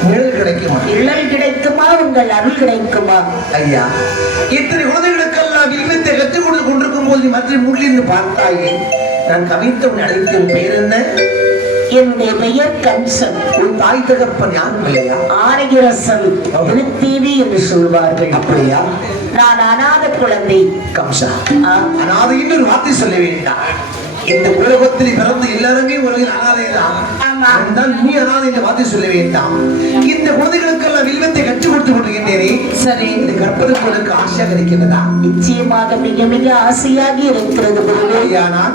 நிழல் கிடைக்குமா? நிழல் கிடைக்குமா? உங்கள் அருள் கிடைக்குமா? ஐயா, இத்தனை குழந்தைகளுக்கெல்லாம் வில்வித்தை கற்றுக் கொடுத்து கொண்டிருக்கும் போது மற்ற முள்ளின்னு பார்த்தாயே, நான் கவித்தவன் அழைத்தேன். பெயர் என்ன? என்னுடைய பெயர் கம்சன். உன் தாய் தகப்பன் யாரும் இல்லையா? ஆணையரசன் திருத்தேவி என்று சொல்வார்கள். அப்படியா? நான் அநாத குழந்தை. கம்சா, அநாதை இன்னொரு வார்த்தை சொல்ல வேண்டாம். இந்த உலகத்தில் பிறந்து எல்லாருமே உலகில் அனாதைதான். நீ அனாதை இந்த வார்த்தை சொல்ல வேண்டாம். இந்த குழந்தைகளுக்கெல்லாம் வில்வத்தை கற்றுக் கொடுத்து கொண்டிருக்கின்றேனே, சரி, இந்த கற்பதற்கு உனக்கு ஆசையாக இருக்கின்றதா? நிச்சயமாக மிக மிக ஆசையாக இருக்கிறது. ஆனால்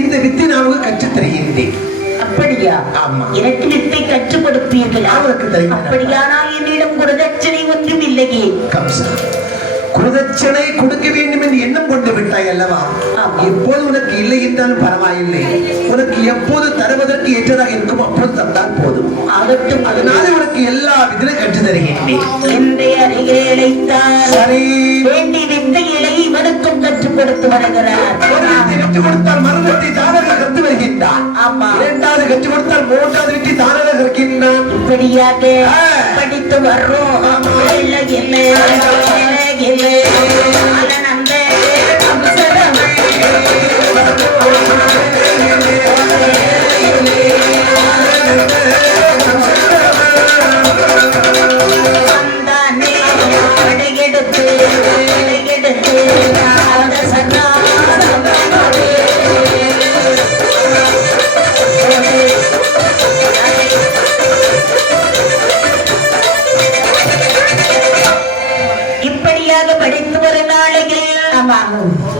இந்த வித்தை நான் கற்றுத் தருகின்றேன். அப்படியா? ஆமா. எனக்கு வித்தை கற்றுக் கொடுப்பீர்களா? அவருக்கு தெரியும். அப்படியானால் என்னிடம் குருதட்சணை ஒன்றும் இல்லையே. கம்சா, குருதட்சணை கொடுக்க வேண்டும் என்று எண்ணம் கொண்டு விட்டாய் அல்லவா? எப்போது உனக்கு இல்லை என்றாலும் பரவாயில்லை. உனக்கு எப்போது தருவதற்கு ஏற்றதாக இருக்கும் அப்போது தந்தால் போதும். அதனால உனக்கு எல்லா விதிலும் கற்று தருகின்றேன். சரி, வேண்டி வித்தைகளை இவனுக்கும் கற்றுக் கொடுத்து வருகிறார். கற்றுக் கொடுத்தால் மரணத்தை தானாக கற்று வருகின்றான். இரண்டாவது கற்றுக் கொடுத்தால் மூன்றாவது வித்தை தானாக கற்கின்றான். இப்படியாக படித்து வர்றோம். படித்து ஒரு நாளையில்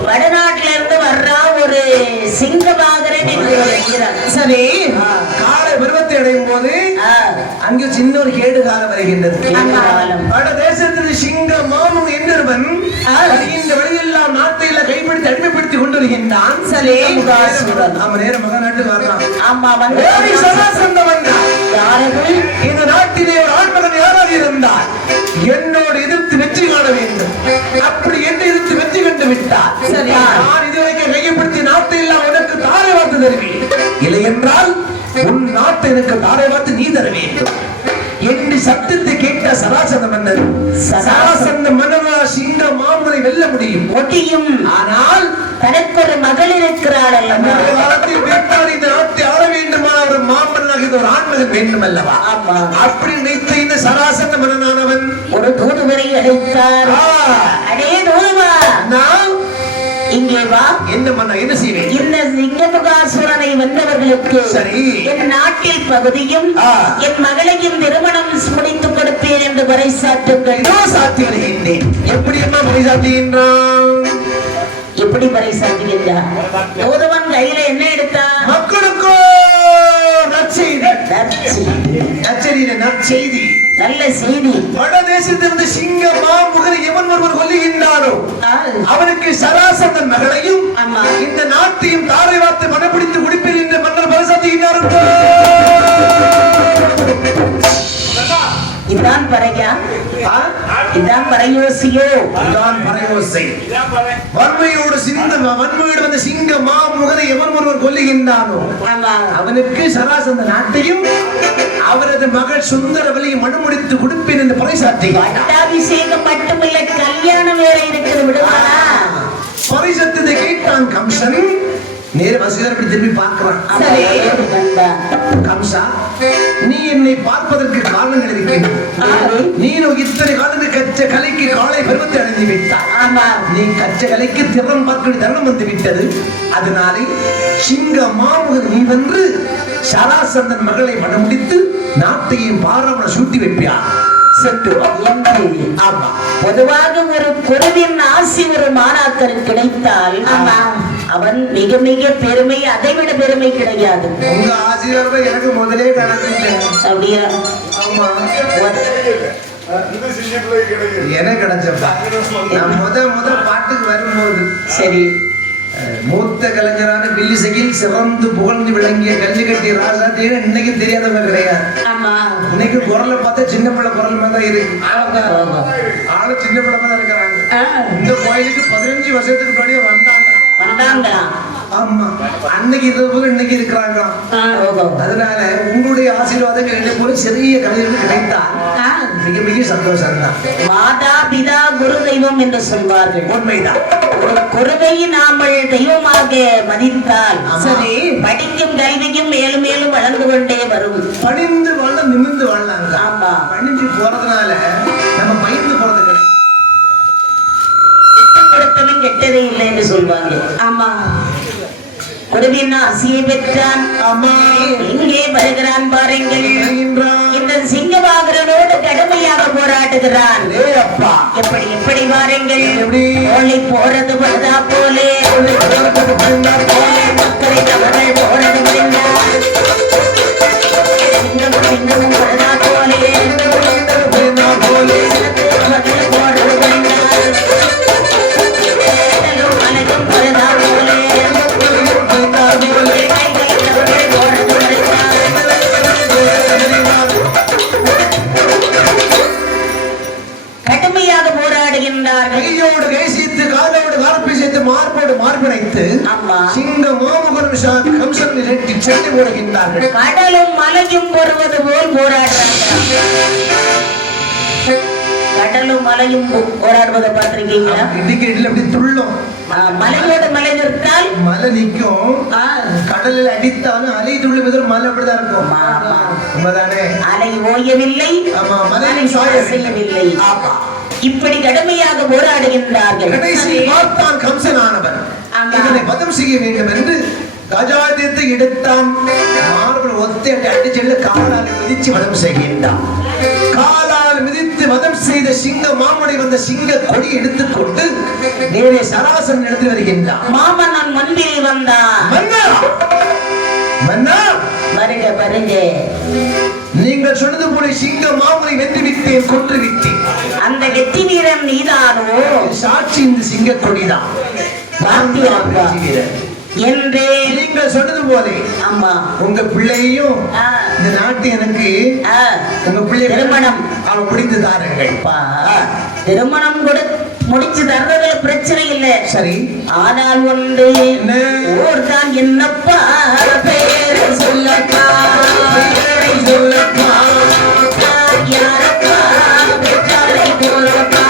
வடநாட்டில இருந்து வர்றா ஒரு சிங்கமாகரன் என்று வருகிறார். சரி, காலை பருவத்தை அடையும் போது அங்கு சின்ன ஒரு கேடு காலம் வருகின்றது. வட தேசத்தில் சிங்க மாமன் என்றவன் இந்த வழியெல்லாம் நாட்டையில கைப்பிடித்து அடிமைப்படுத்திக் கொண்டு வருகின்றான். சரி, அவன் நேரம் மக நாட்டுக்கு வர்றான். ஆமா, வந்து இந்த நாட்டிலே ஒரு ஆண்மகன் யாராக இருந்தார், என்னோடு எதிர்த்து வெற்றி காண வேண்டும். அப்படி என்று எதிர்த்து வெற்றி கண்டு விட்டார். நான் இதுவரைக்கும் கையப்படுத்தி நாட்டை எல்லாம் உனக்கு தாரை வார்த்து தருவேன். இல்லை என்றால் உன் நாட்டை எனக்கு தாரை வார்த்து நீ தர வேண்டும் என்று சத்தத்தை கேட்ட சராசந்த மன்னர், சராசந்த மன்னரால் சிங்க மாமனை வெல்ல முடியும். ஆனால் தனக்கு ஒரு மகள் இருக்கிறாள் அல்லவா? காலத்தில் வேட்டார் இந்த நாட்டை ஆள வேண்டுமா? ஒரு மாமன்னாக இது ஒரு ஆண்மகன் வேண்டும் அல்லவா? அப்படி நினைத்த இந்த சராசந்த மன்னனானவன் ஒரு தூதுவரை அழைத்தார். அடே தூதுவா, நான் இங்கே வா. என்ன மன்னா, என்ன செய்வேன்? இந்த சிங்கமுகாசுரனை வென்றவர்களுக்கு சரி என் நாட்டில் பகுதியும் என் மகளையும் திருமணம் முடித்துக் கொடுப்பேன் என்று பறைசாற்றுங்கள். சாத்தி வருகின்றேன். எப்படி அம்மா பறைசாற்றுகின்றான்? எப்படி பறைசாற்றுகின்றான்? தூதுவன் கையில என்ன எடுத்தான்? மக்களுக்கோ நற்செய்தி, நல்ல செய்தி. வட தேசத்திலிருந்து சிங்க மாமுகனை எவன் ஒருவர் கொல்லுகின்றானோ அவனுக்கு சராசந்தன் மகளையும் இந்த நாட்டையும் தாரை வார்த்தை மனப்பிடித்து குடிப்பேன் என்று மன்னர் பரிசாற்றுகின்றார். இதான் பறையா? இதான் பறையோசியோ? இதான் பறையோசை. வன்மையோடு வன்மையோடு வந்த சிங்க மாமுகனை எவன் ஒருவர் கொல்லுகின்றானோ அவனுக்கு சராசந்த நாட்டையும் அவரது மகள் சுந்தரவலியை மனுமுடித்து கொடுப்பேன் என்று பறைசாற்றுகிறார். அபிஷேகம் மட்டுமில்லை, கல்யாணம் வேற இருக்கிறது. விடுவாரா? பரிசத்தை கேட்டான் கம்சன். நேர வசீகர் அப்படி திரும்பி பார்க்கிறான். கம்சா, நீ என்னை பார்ப்பதற்கு காரணங்கள் இருக்கின்றன. நீனும் இத்தனை காலங்கள் கற்ற கலைக்கு காலை பருவத்தை அடைந்து விட்டார். நீ கற்ற கலைக்கு திறம் பார்க்க தருணம் வந்து விட்டது. அதனாலே சிங்க மாமுகன் நீ வென்று சராசந்தன் மகளை மனமுடித்து நாட்டையும் பாராமண சூட்டி வைப்பியார். செத்துவான் என்று ஆமா பொதுவாக ஒரு குருவின் ஆசி ஒரு மாணாக்கருக்கு கிடைத்தால் அவன் மிக மிக பெருமை, அதை விட பெருமை கிடையாது. உங்க ஆசீர்வாதம் எனக்கு முதலே கணக்கு அப்படியா? ஆமா எனக்கு கிடைச்சப்பா. நான் முத பாட்டுக்கு வரும்போது சரி மூத்த கலைஞரான வில்லிசையில் சிறந்து புகழ்ந்து விளங்கிய கல்லுக்கட்டி ராசாத்தின்னு இன்னைக்கு தெரியாதவங்க கிடையாது. ஆமா இன்னைக்கு குரலை பார்த்தா சின்ன பிள்ளை குரல் மாதிரி தான் இருக்கு. ஆளு சின்ன பிள்ளை தான் இருக்கிறாங்க. இந்த கோயிலுக்கு 15 வருஷத்துக்கு முன்னாடியே வந்தாங்க. ஆமா அன்னைக்கு இருந்தது இன்னைக்கு இருக்கிறாங்க. அதனால உங்களுடைய ஆசீர்வாதங்கள் என்ன போல சிறிய கலைஞர்கள் கிடைத்தால் மிக மிக சந்தோஷம் தான். மாதா பிதா குரு தெய்வம் என்று சொல்வார்கள். உண்மைதான். ஒரு குருவை நாமல் தெய்வமாக மதித்தால் சரி படிக்கும் கல்வியும் மேலும் மேலும் வளர்ந்து கொண்டே வரும். பணிந்து வாழ நிமிர்ந்து வாழலாங்க. ஆமா பணிஞ்சு போறதுனால நம்ம பயந்து போறது கொடுத்தவன் கெட்டதே இல்லை என்று சொல்வாங்க. ஆமா குருவின் ஆசியை பெற்றான். ஆமா இங்கே வருகிறான் பாருங்கள். இந்த சிங்கவாகரனோடு கடுமையாக போராடுகிறான். எப்படி எப்படி பாருங்கள். ஓலை போறது வருதா போலே மக்களை தவறுகள் போறது முடிந்தார். சிங்கமும் சிங்கமும் வருதா போலே போறது முடிந்தார். மலையும் வருதா போலே கடுமையாக போராடுகின்றார்கள். கையோடு கைசித்து காலோடு காலப்பிசைத்து மார்போடு மார்பிணைத்து சிங்க மோமுகரும் சாமி கம்சன் இரட்டி சென்று போடுகின்றார்கள். கடலும் மலையும் வருவது போல் போராடுறாங்க. கடலும் மலையும் போராடுவதை பார்த்திருக்கீங்களா? இடிக்கடியில் அப்படி துள்ளும். மலையோடு மலை நிற்கால் மலை நிற்கும். கடலில் அடித்தாலும் அலை துள்ளி விதம் மலை அப்படிதான் இருக்கும். உண்மைதானே? அலை ஓயவில்லை, மலையும் செய்யவில்லை. இப்படி கடுமையாக போராடுகின்றார்கள். கடைசி பார்த்தான் கம்சனானவன் இதனை வதம் செய்ய வேண்டும் என்று கஜாதியத்தை எடுத்தான். மார்பல் ஒத்தை அடிச்செல்ல காலால் மிதிச்சு வதம் செய்கின்றான். காலால் மிதித்து வதம் செய்த சிங்க மாமனை வந்த சிங்க கொடி எடுத்துக்கொண்டு நேரே சராசன் எடுத்து வருகின்றான். மாமன்னன் முன்பில் வந்தான். மன்னா வருக வருக. நீங்கள் சொன்னது போல சிங்க மாமனை வென்று விட்டேன், கொன்று விட்டேன். அந்த வெற்றி வீரன் நீதானோ? சாட்சி இந்த சிங்க கொடிதான் என்று நீங்கள் சொன்னது போல அம்மா உங்க பிள்ளையும் இந்த நாட்டு எனக்கு உங்க பிள்ளை திருமணம் அவன் முடிந்து தாருங்கள். திருமணம் முடிச்சு தர்றதுல பிரச்சனை இல்லை. சரி ஆனால் ஒன்று ஊர்தான் என்னப்பா பேரு சொல்லப்பா சொல்லப்பா யாரப்பா பெற்றாரை போலப்பா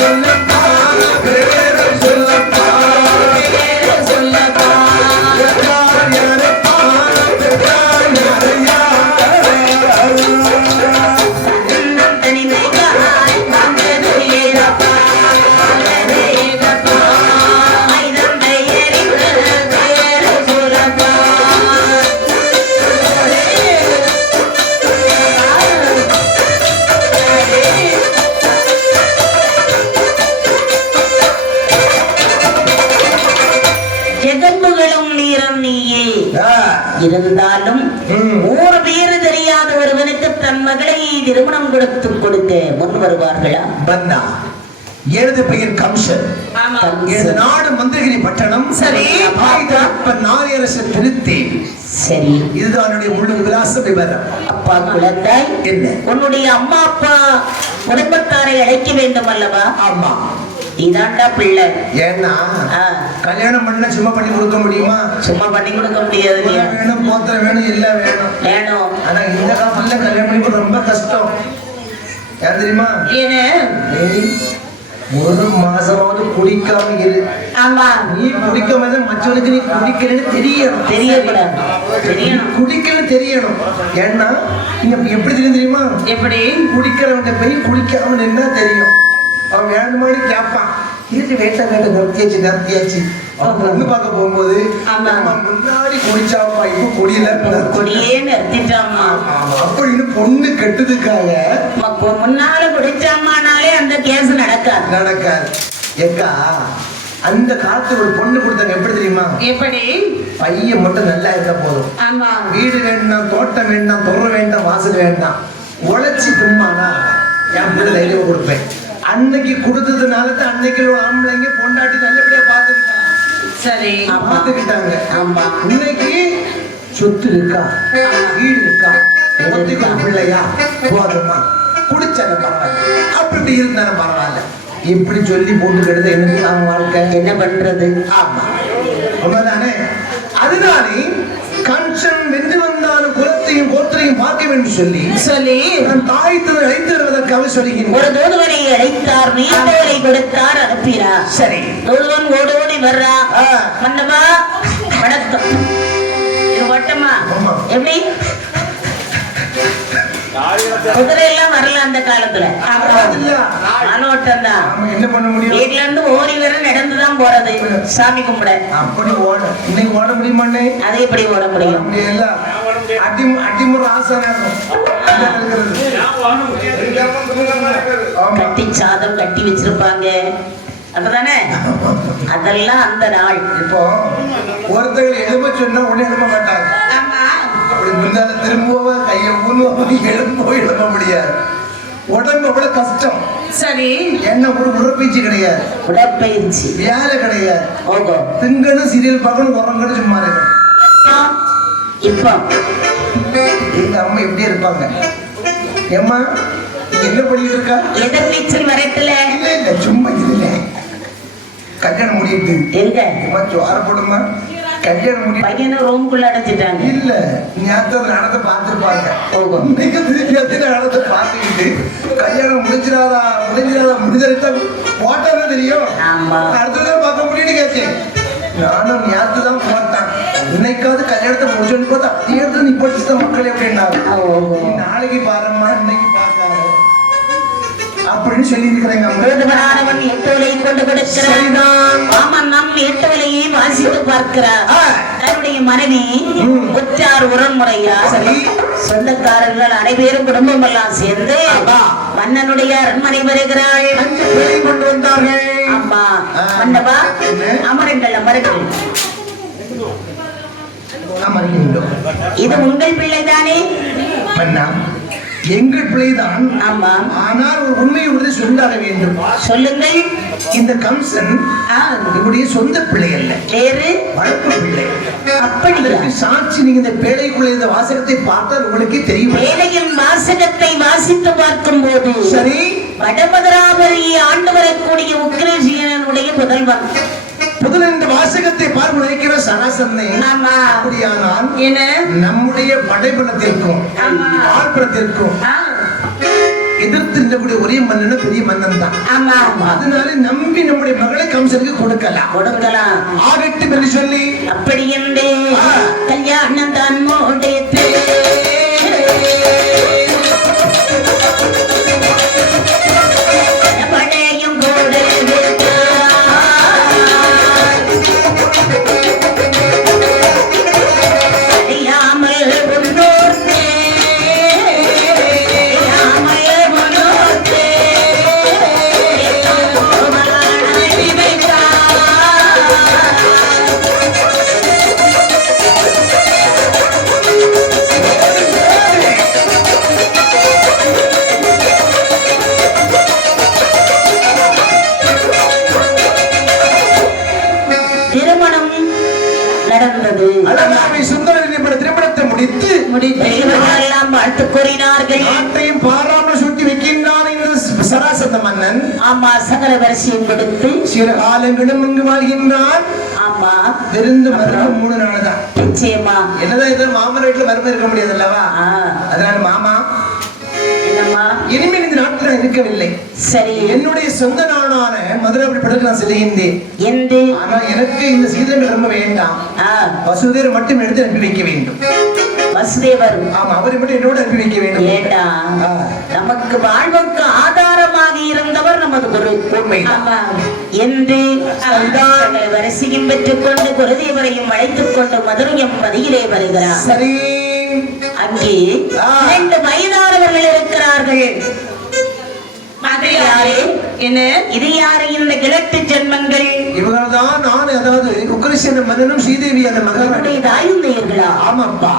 சொல்லப்பா பேரு சொல்லப்பா பேரு சொல்லப்பா யாரப்பா பெற்றார் யாரையா இருந்தாலும் ஊர் பேரு தெரியாத ஒருவனுக்கு தன் மகளை திருமணம் கொடுக்க முன் வருவார்களா? பன்னா எனது பெயர் கம்சன். எனது நாடு மந்திரகிரி பட்டணம். சரி நாரியரசு திருத்தி. சரி இதுதான் முழு விலாச விவரம். அப்பா குழந்தாய் என்ன உன்னுடைய அம்மா அப்பா குடும்பத்தாரை அழைக்க வேண்டும் அல்லவா? ஆமா இதாண்டா பிள்ளை. ஏன்னா கல்யாணம் பண்ண சும்மா பண்ணி கொடுக்க முடியுமா? சும்மா பண்ணி கொடுக்க முடியாது. வேணும் போத்திரம் வேணும் எல்லாம் வேணும் வேணும். ஆனா இந்த காலத்துல கல்யாணம் பண்ணி ரொம்ப கஷ்டம். யார் தெரியுமா? ஒரு மாசமாவது குடிக்காம இரு. ஆமா நீ குடிக்காம மற்றவனுக்கு நீ குடிக்கிறேன்னு தெரியணும். தெரியக்கூடாது, தெரியணும். குடிக்கணும் தெரியணும். ஏன்னா நீங்க எப்படி தெரியுமா? எப்படி? குடிக்கிறவங்க போய் குடிக்காம நின்னா தெரியும். அவன் வேணுமானு கேட்பான். இது வேட்ட நிறுத்தியாச்சு பொண்ணு பார்க்க போகும்போது முன்னாடி குடிச்சாமா இப்ப குடியில குடியே நிறுத்திட்டாமா அப்படின்னு பொண்ணு கெட்டதுக்காக முன்னால குடிச்சாமானாலே அந்த கேஸ் நடக்காது ஏக்கா அந்த காலத்துல ஒரு பொண்ணு கொடுத்தாங்க எப்படி தெரியுமா? எப்படி? பையன் மட்டும் நல்லா இருக்க போதும், வீடு வேண்டாம், தோட்டம் வேண்டாம், தொற வேண்டாம், வாசல் வேண்டாம், உழைச்சி தும்மானா என் பிள்ளை தைரியம் கொடுப்பேன். அன்னைக்கு கொடுத்ததுனால தான் அன்னைக்கு ஆம்பளைங்க பொண்டாட்டி நல்லபடியா பாத்துக்கிட்டாங்க. இன்னைக்கு சொத்து இருக்கா, வீடு இருக்கா, பிள்ளையா போதுமா, குடிச்சால பரவாயில்ல, அப்படி இருந்தாலும் பரவாயில்ல, இப்படி சொல்லி போட்டு கெடுத்த எனக்கு நான் வாழ்க்கை என்ன பண்றது? ஆமா உண்மைதானே. அதனாலே கஞ்சன் வென்று வந்தாலும் குலத்தையும் கோத்திரையும் பார்க்க வேண்டும் சொல்லி நான் தாய் தந்தை அழைத்து வருவதற்காக சொல்லுகிறேன். ஒரு தூதுவனை அழைத்தார், நீண்டவரை கொடுத்தார், அனுப்பினார். சரி, தூதுவன் ஓடோடி வர்றா. மன்னவா வணக்கம். இது வட்டமா எப்படி? குதிரை எல்லாம் வரல அந்த காலத்துல, என்ன பண்ண முடியும்? வீட்டுல இருந்து ஓடி வர நடந்துதான் போறது சாமி கும்பிட. அப்படி ஓட இன்னைக்கு ஓட முடியுமாண்ணே? அதை எப்படி ஓட முடியும்? அடிமுறை ஆசான கட்டி சாதம் கட்டி வச்சிருப்பாங்க அப்பதானே, அதெல்லாம் அந்த நாள். இப்போ ஒருத்தர் எழுப்ப சொன்னா உடனே எழுப்ப மாட்டாங்க. அப்படி முன்னால திரும்பவா கையை எழுப்ப முடியாது. உடம்பு அவ்வளவு கஷ்டம். சரி, என்ன ஒரு உடற்பயிற்சி கிடையாது, உடற்பயிற்சி வேலை கிடையாது. திங்கணும், சீரியல் பார்க்கணும், உறங்கணும், சும்மா இருக்கணும். இப்போ எங்க அம்மா எப்படி இருப்பாங்க? ஏம்மா என்ன பண்ணிட்டு இருக்கா? எதிர்நீச்சல் மரத்துல இல்ல சும்மா இல்ல, கல்யாணம் முடியிட்டு எங்க சோற போடுமா, கல்யாணம் முடி பையனை ரூம்குள்ள அடைச்சிட்டாங்க. இல்ல ஞாபகம் நடத்த பார்த்துருப்பாங்க. நடத்த பார்த்துக்கிட்டு கல்யாணம் முடிஞ்சிருந்தா போட்டா தெரியும், அடுத்ததான் பார்க்க முடியும்னு கேட்டேன். நானும் ஞாபகம் தான் போட்டேன். இன்னைக்காவது கல்யாணத்தை முடிஞ்சோன்னு பார்த்தா அதே இடத்துல நீ போட்டு மக்கள் எப்படின்னா நாளைக்கு பாருமா இன்னைக்கு பார்க்காத அப்படின்னு சொல்லி இருக்கிறேங்க. வாசித்து பார்க்கிறார். தன்னுடைய மனைவி உற்றார் உறன்முறையா சொந்தக்காரர்கள் அனைவரும் குடும்பம் எல்லாம் சேர்ந்து மன்னனுடைய அரண்மனை வருகிறாள். கொண்டு வந்தார்கள். ஆமா மன்னவா, அமருங்கள் அமருங்கள். இது உங்கள் பிள்ளைதானே? எங்கள் பிள்ளைதான். ஆனால் ஒரு உண்மையை உறுதி சொல்லாத வேண்டும். சொல்லுங்கள். இந்த கம்சன் இவருடைய சொந்த பிள்ளை அல்ல, வேறு வளர்ப்பு பிள்ளை. அப்படி சாட்சி நீங்க இந்த பேழைக்குள்ள இந்த வாசகத்தை பார்த்தால் உங்களுக்கு தெரியும். பேழையின் வாசகத்தை வாசித்து பார்க்கும் போது சரி, வடமதுராபுரியை ஆண்டு வரக்கூடிய உக்ரேஷியனுடைய புதல்வன். முதல்ல இந்த வாசகத்தை பார்க்க நினைக்கிற சராசனை. அப்படியானால் நம்முடைய படைபலத்திற்கும் ஆழ்பலத்திற்கும் எதிர்த்து நின்றக்கூடிய ஒரே மன்னன் பெரிய மன்னன் தான். அதனால நம்பி நம்முடைய மகளை கம்சனுக்கு கொடுக்கலாம் ஆகட்டும் என்று சொல்லி அப்படி என்று கல்யாணம் தான் முடித்து திருமணத்தை முடித்து வாழ்த்து கூறினார்கள். நாட்டையும் பாராமல் சுட்டி வைக்கின்றான் இந்த சராசந்த மன்னன். ஆமா, சகல வரிசையும் கொடுத்து சில காலங்களும் இங்கு வாழ்கின்றான். ஆமா, விருந்து மருந்து 3 நாள் தான். நிச்சயமா என்னதான் இது மாமா வீட்டுல மருந்து இருக்க முடியாது அல்லவா? அதனால மாமா இனிமேல் இந்த நாட்டில் இருக்கவில்லை. சரி, என்னுடைய சொந்த நாடான மதுராபுரி படத்துக்கு நான் செல்கின்றேன். ஆனா எனக்கு இந்த சீதங்கள் ரொம்ப வேண்டாம். வசுதேவர் மட்டும் எடுத்து அனுப்பி வைக்க வேண்டும். வசுதேவர்? ஆமா, அவரை மட்டும் என்னோட அனுப்பி வைக்க வேண்டும். நமக்கு வாழ்வுக்கு ஆதாரமாக இருந்தவர் நமது குரு. உண்மைதான். ஆமா. என்று வரிசையும் பெற்றுக் கொண்டு குருதேவரையும் அழைத்துக் கொண்டு மதுரையும் பதியிலே வருகிறார். சரி. அங்கே 2 வயதானவர்கள் இருக்கிறார்கள். என்ன இது யாரு இந்த கிழட்டு ஜென்மங்கள்? இவங்கள்தான் நான், அதாவது உக்ரசேன மன்னனும் ஸ்ரீதேவி அந்த மகனுடைய தாயுந்தையர்களா? ஆமாப்பா.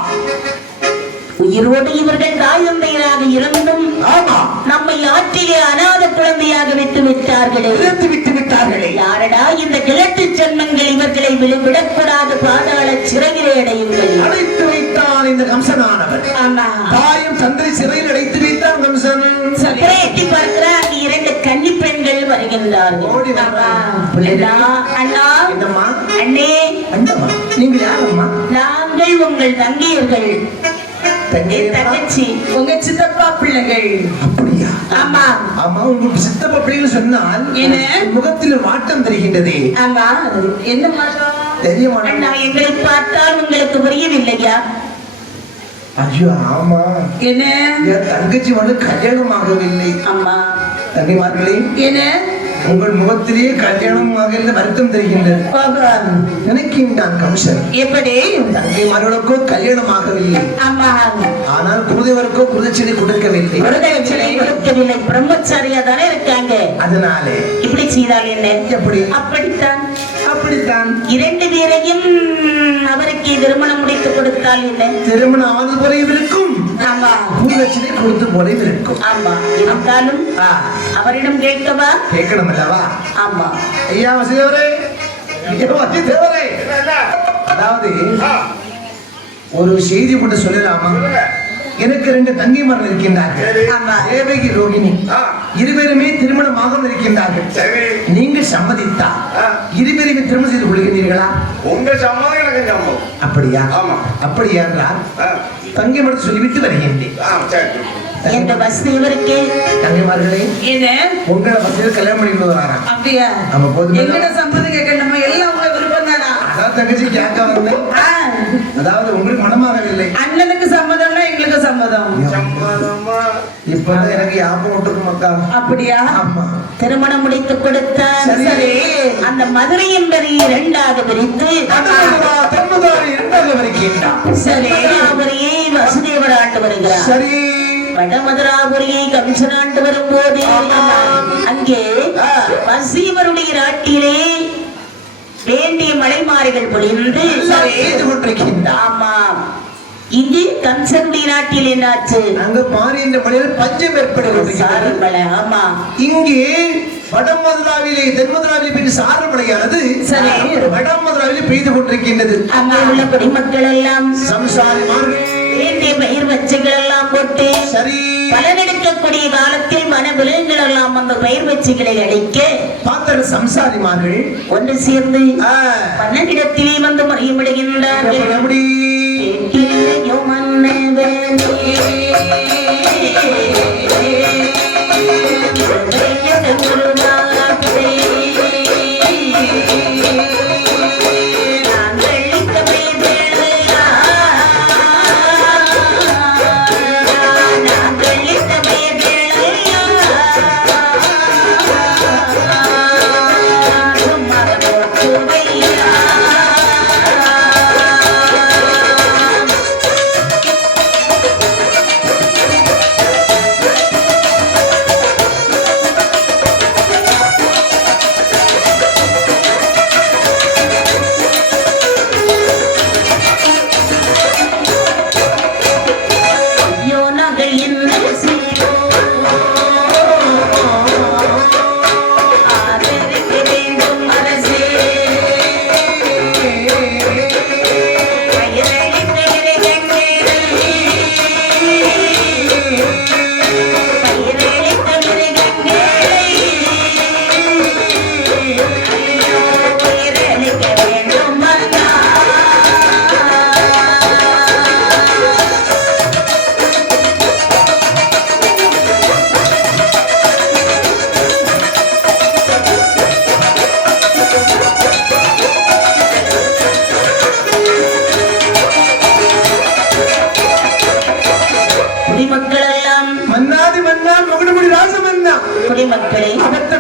உயிரோடு இவர்கள் தாயுந்தையராக இருந்தும் நம்மை ஆற்றிலே அநாத குழந்தையாக விட்டு விட்டார்களே. யாரடா இந்த கிழட்டு ஜென்மங்கள்? இவர்களை விடக்கூடாது, பாதாள சிறையிலே அடையுங்கள். அடைத்து வைத்தான் இந்த கம்சனானவர். தாயும் தந்தை சிறையில் அடைத்து வைத்தான் கம்சன். எட்டி பார்க்கிறார், 2 கன்னி பெண்கள் வருகின்றார்கள். அண்ணா, அண்ணே, நீங்கள் யாரம்மா? நாங்கள் உங்கள் தங்கையர்கள். தங்கச்சி, உங்க சித்தப்பா பிள்ளைகள். அப்படியா? ஆமா. ஆமா, உங்களுக்கு சித்தப்பா பிள்ளைகள் சொன்னால் முகத்தில் வாட்டம் தெரிகின்றது. ஆமா. என்ன மாற்றம்? தெரிய மாட்டேன். எங்களை பார்த்தால் உங்களுக்கு புரியவில்லையா? ஐயோ ஆமா. என்ன தங்கச்சி வந்து கல்யாணம் ஆகவில்லை. அம்மா தம்பிமார்களே, என்ன உங்கள் முகத்திலேயே கல்யாணம் ஆகல வருத்தம் தெரிகின்றது. நினைக்கின்றான் கம்சன். எப்படி தங்கைமார்களுக்கோ கல்யாணம் ஆகவில்லை. ஆனால் குருதேவருக்கோ குருதட்சணை கொடுக்கவில்லை. பிரம்மச்சாரியா தானே இருக்காங்க. அதனாலே இப்படி செய்தால் என்ன? எப்படி? அப்படித்தான். 2 பேரையும் அவருக்கு திருமணம் முடித்து கொடுத்தால் என்ன? திருமணம் ஆனது போல இருக்கும். ஆமா. குருதட்சணை கொடுத்து போல இருக்கும். ஆமா. இருந்தாலும் அவரிடம் கேட்கவா? கேட்கணும் அல்லவா? ஆமா. ஐயா வசிதேவரே, அதாவது ஒரு செய்தி போட்டு சொல்லலாமா? எனக்கு 2 தங்கைமார்கள் இருக்கின்றார்கள். தேவகி, ரோகிணி. இருவருமே திருமணமாக இருக்கின்றார்கள். நீங்கள் சம்மதித்தா இருவரையும் திருமணம் செய்து கொள்கிறீர்களா? உங்க சம்மதம் எனக்கு சம்மதம். அப்படியா? ஆமா. அப்படியா என்றால் தங்கை மட்டும் சொல்லிவிட்டு வருகின்றேன். என்ற வசதிவருக்கு தங்கைமார்களே, என்ன உங்களை வசதியில் கல்யாணம் பண்ணிட்டு வராரா? அப்படியா? நம்ம போதும். எங்கட சம்மதம் கேட்க நம்ம எல்லாம் உங்க விருப்பம் தானா? அதான் தங்கச்சி கேட்க வந்தேன். அதாவது உங்களுக்கு மனமாகவில்லை. அண்ணனுக்கு சம்மதம்னா எங்களுக்கு சம்மதம். இப்பதான் எனக்கு ஞாபகம் விட்டுருக்கு மக்கா. அப்படியா? ஆமா. திருமணம் முடித்து கொடுத்தார். சரி. அந்த மதுரை என்பதை 2ஆக பிரித்து தென்மதுரை 2ஆக பிரிக்கின்றார். சரி. அவரையே வசுதேவர் ஆண்டு வருகிறார். சரி. வடமதுராபுரியை கமிஷன் ஆண்டு வரும்போது அங்கே வசீவருடைய நாட்டிலே வேண்டிய மலைமாறிகள் பொழிந்து கொண்டிருக்கின்றார். ஆமா. இங்கே கம்சனுடைய நாட்டில் என்னாச்சு? அங்க பாரின்ற மலையில் பஞ்சம் ஏற்படுகிறது. ஆமா. இங்கே வடமதுராவிலே தென்மதுராவிலே பெய்து சாரமழையானது வடமதுராவிலே பெய்து கொண்டிருக்கின்றது. அங்கே உள்ள குடிமக்கள் எல்லாம் சம்சாரிமார்கள் வேண்டிய பயிர் வச்சுகள் எல்லாம் போட்டு சரி பலனெடுக்கக்கூடிய காலத்தில் மன விலங்குகள் எல்லாம் அந்த பயிர் வச்சுகளை அடிக்க பார்த்த சம்சாரிமார்கள் ஒன்று சேர்ந்து பன்னெண்டிடத்திலே வந்து மறையமிடுகின்றார்கள்.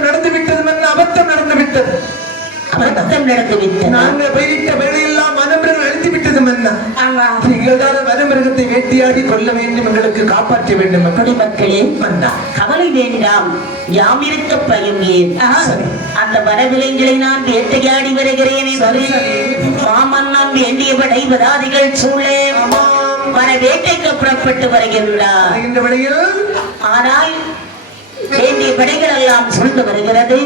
அபத்தம் நடந்து விட்டது மன்னா, அபத்தம் நடந்து விட்டது. அபத்தம் நடந்து விட்டது. நாங்க பயிரிட்ட வேலையெல்லாம் வனமிருகம் அழித்து விட்டது மன்னா. நீங்கள் தான் வனமிருகத்தை வேட்டையாடி கொள்ள வேண்டும், எங்களுக்கு காப்பாற்ற வேண்டும். மக்களே மன்னா, கவலை வேண்டாம், யாம் இருக்க பயம் ஏன்? அந்த வனவிலங்குகளை நான் வேட்டையாடி வருகிறேன். மாமன்னம் வேண்டிய படை பதாதிகள் சூழ வன வேட்டைக்கு புறப்பட்டு வருகின்றார். ஆனால் வேண்டிய படைகள் எல்லாம் சொல்லிட்டு வருகிறது.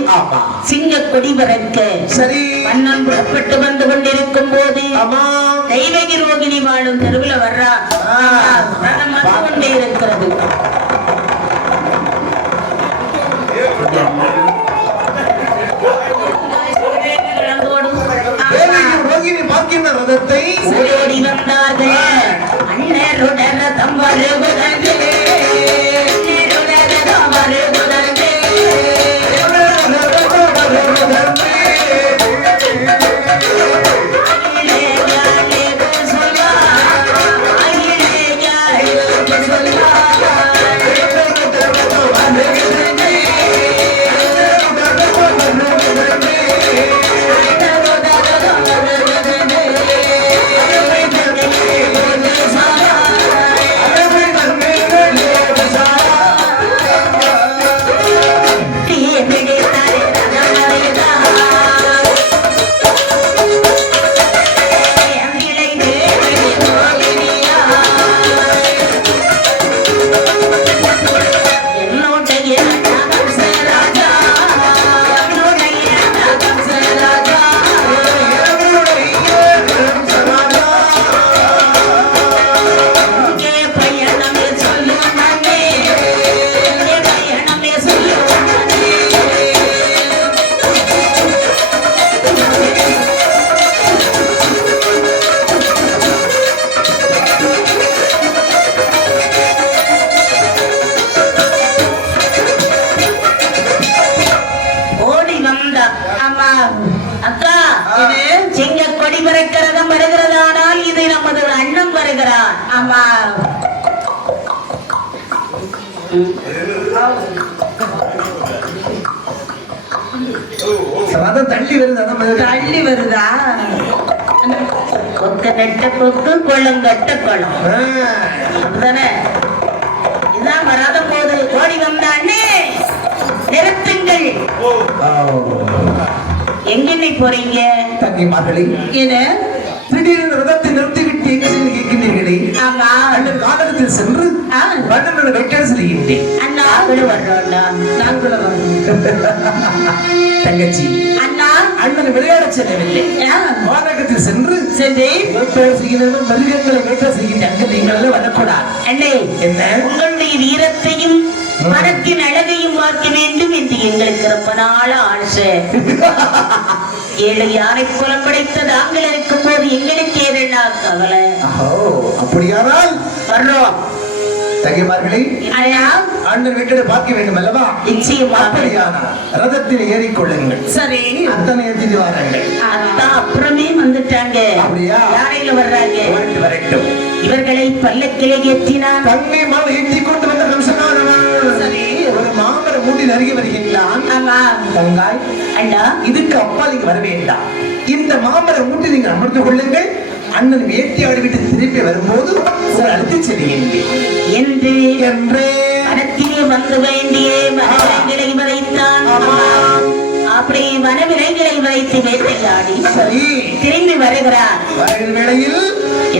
சிங்க கொடி பறக்க சரி மன்னன் புறப்பட்டு வந்து கொண்டிருக்கும் போது தெய்வகி ரோகிணி வாழும் தெருவில் வர்றார். கொண்டே இருக்கிறது. ரோகிணி பார்க்கின்ற ரதத்தை ஓடி வந்தார்கள். அண்ணருடைய ரதம் வருவதற்கு வருகிறதானால் இது நமது அண்ணன் வருகிறார். ஆமா, தள்ளி வருதா? கொக்க நெட்ட கொக்கு கொள்ளங்கட்ட கொளம் அப்படிதானே? இதான் வராத போது ஓடி வந்த அண்ணே நிறுத்துங்கள். எங்கென்னை போறீங்க? தங்கிமார்களே, என்ன திடீரென ரதத்தை நிறுத்திவிட்டு எங்கே சென்று கேட்கின்றீர்களே? ஆமா, அண்ணன் காலகத்தில் சென்று வண்ணனோட வெட்டல் செல்கின்றேன். அண்ணா வர்றோம்டா, நாங்களும் வர்றோம். தங்கச்சி, அண்ணா அண்ணன் விளையாட செல்லவில்லை, காலகத்தில் சென்று வேட்டல் செய்கிறவர்கள் மிருகங்களை வேட்டல் செய்கின்ற அங்கு நீங்கள் வரக்கூடாது. அண்ணே, என்ன உங்களுடைய வீரத்தையும் மனத்தின் அழகையும் பார்க்க வேண்டும் என்று எங்களுக்கு ரொம்ப நாள ஆசை. 7 யானை குலம் படைத்த நாங்கள் இருக்கும் போது எங்களுக்கு ஏறா கவலை. அப்படியானால் வர்றோம். தகைமார்களே, அண்ணன் வீட்டை பார்க்க வேண்டும் அல்லவா? நிச்சயமாக. ரதத்தில் ஏறிக்கொள்ளுங்கள். சரி, அத்தனை எத்திட்டு வாருங்கள். அதான் அப்புறமே வந்துட்டாங்க. அப்படியா? யாரையில வர்றாங்க? வரட்டும். இவர்களை பல்லக்கிலே ஏற்றினான். தங்கை மாலை ஏற்றி கொண்டு வந்த கம்சனானவன் ஒரு மாமர மூட்டில் அருகே வருகின்றான். தங்காய், அண்ணா, இதுக்கு அப்பா நீங்க வர வேண்டாம். இந்த மாமர மூட்டில் நீங்கள் அமர்ந்து கொள்ளுங்கள். அண்ணன் வேட்டையாடி விட்டு திருப்பி வரும்போது அழைத்து செல்கின்றேன் என்று மனத்திலே வந்து வேண்டிய வனவிலங்குகளை வரைத்தான். அப்படி வனவிலங்குகளை வைத்து வேட்டையாடி சரி திரும்பி வருகிறார். வேளையில்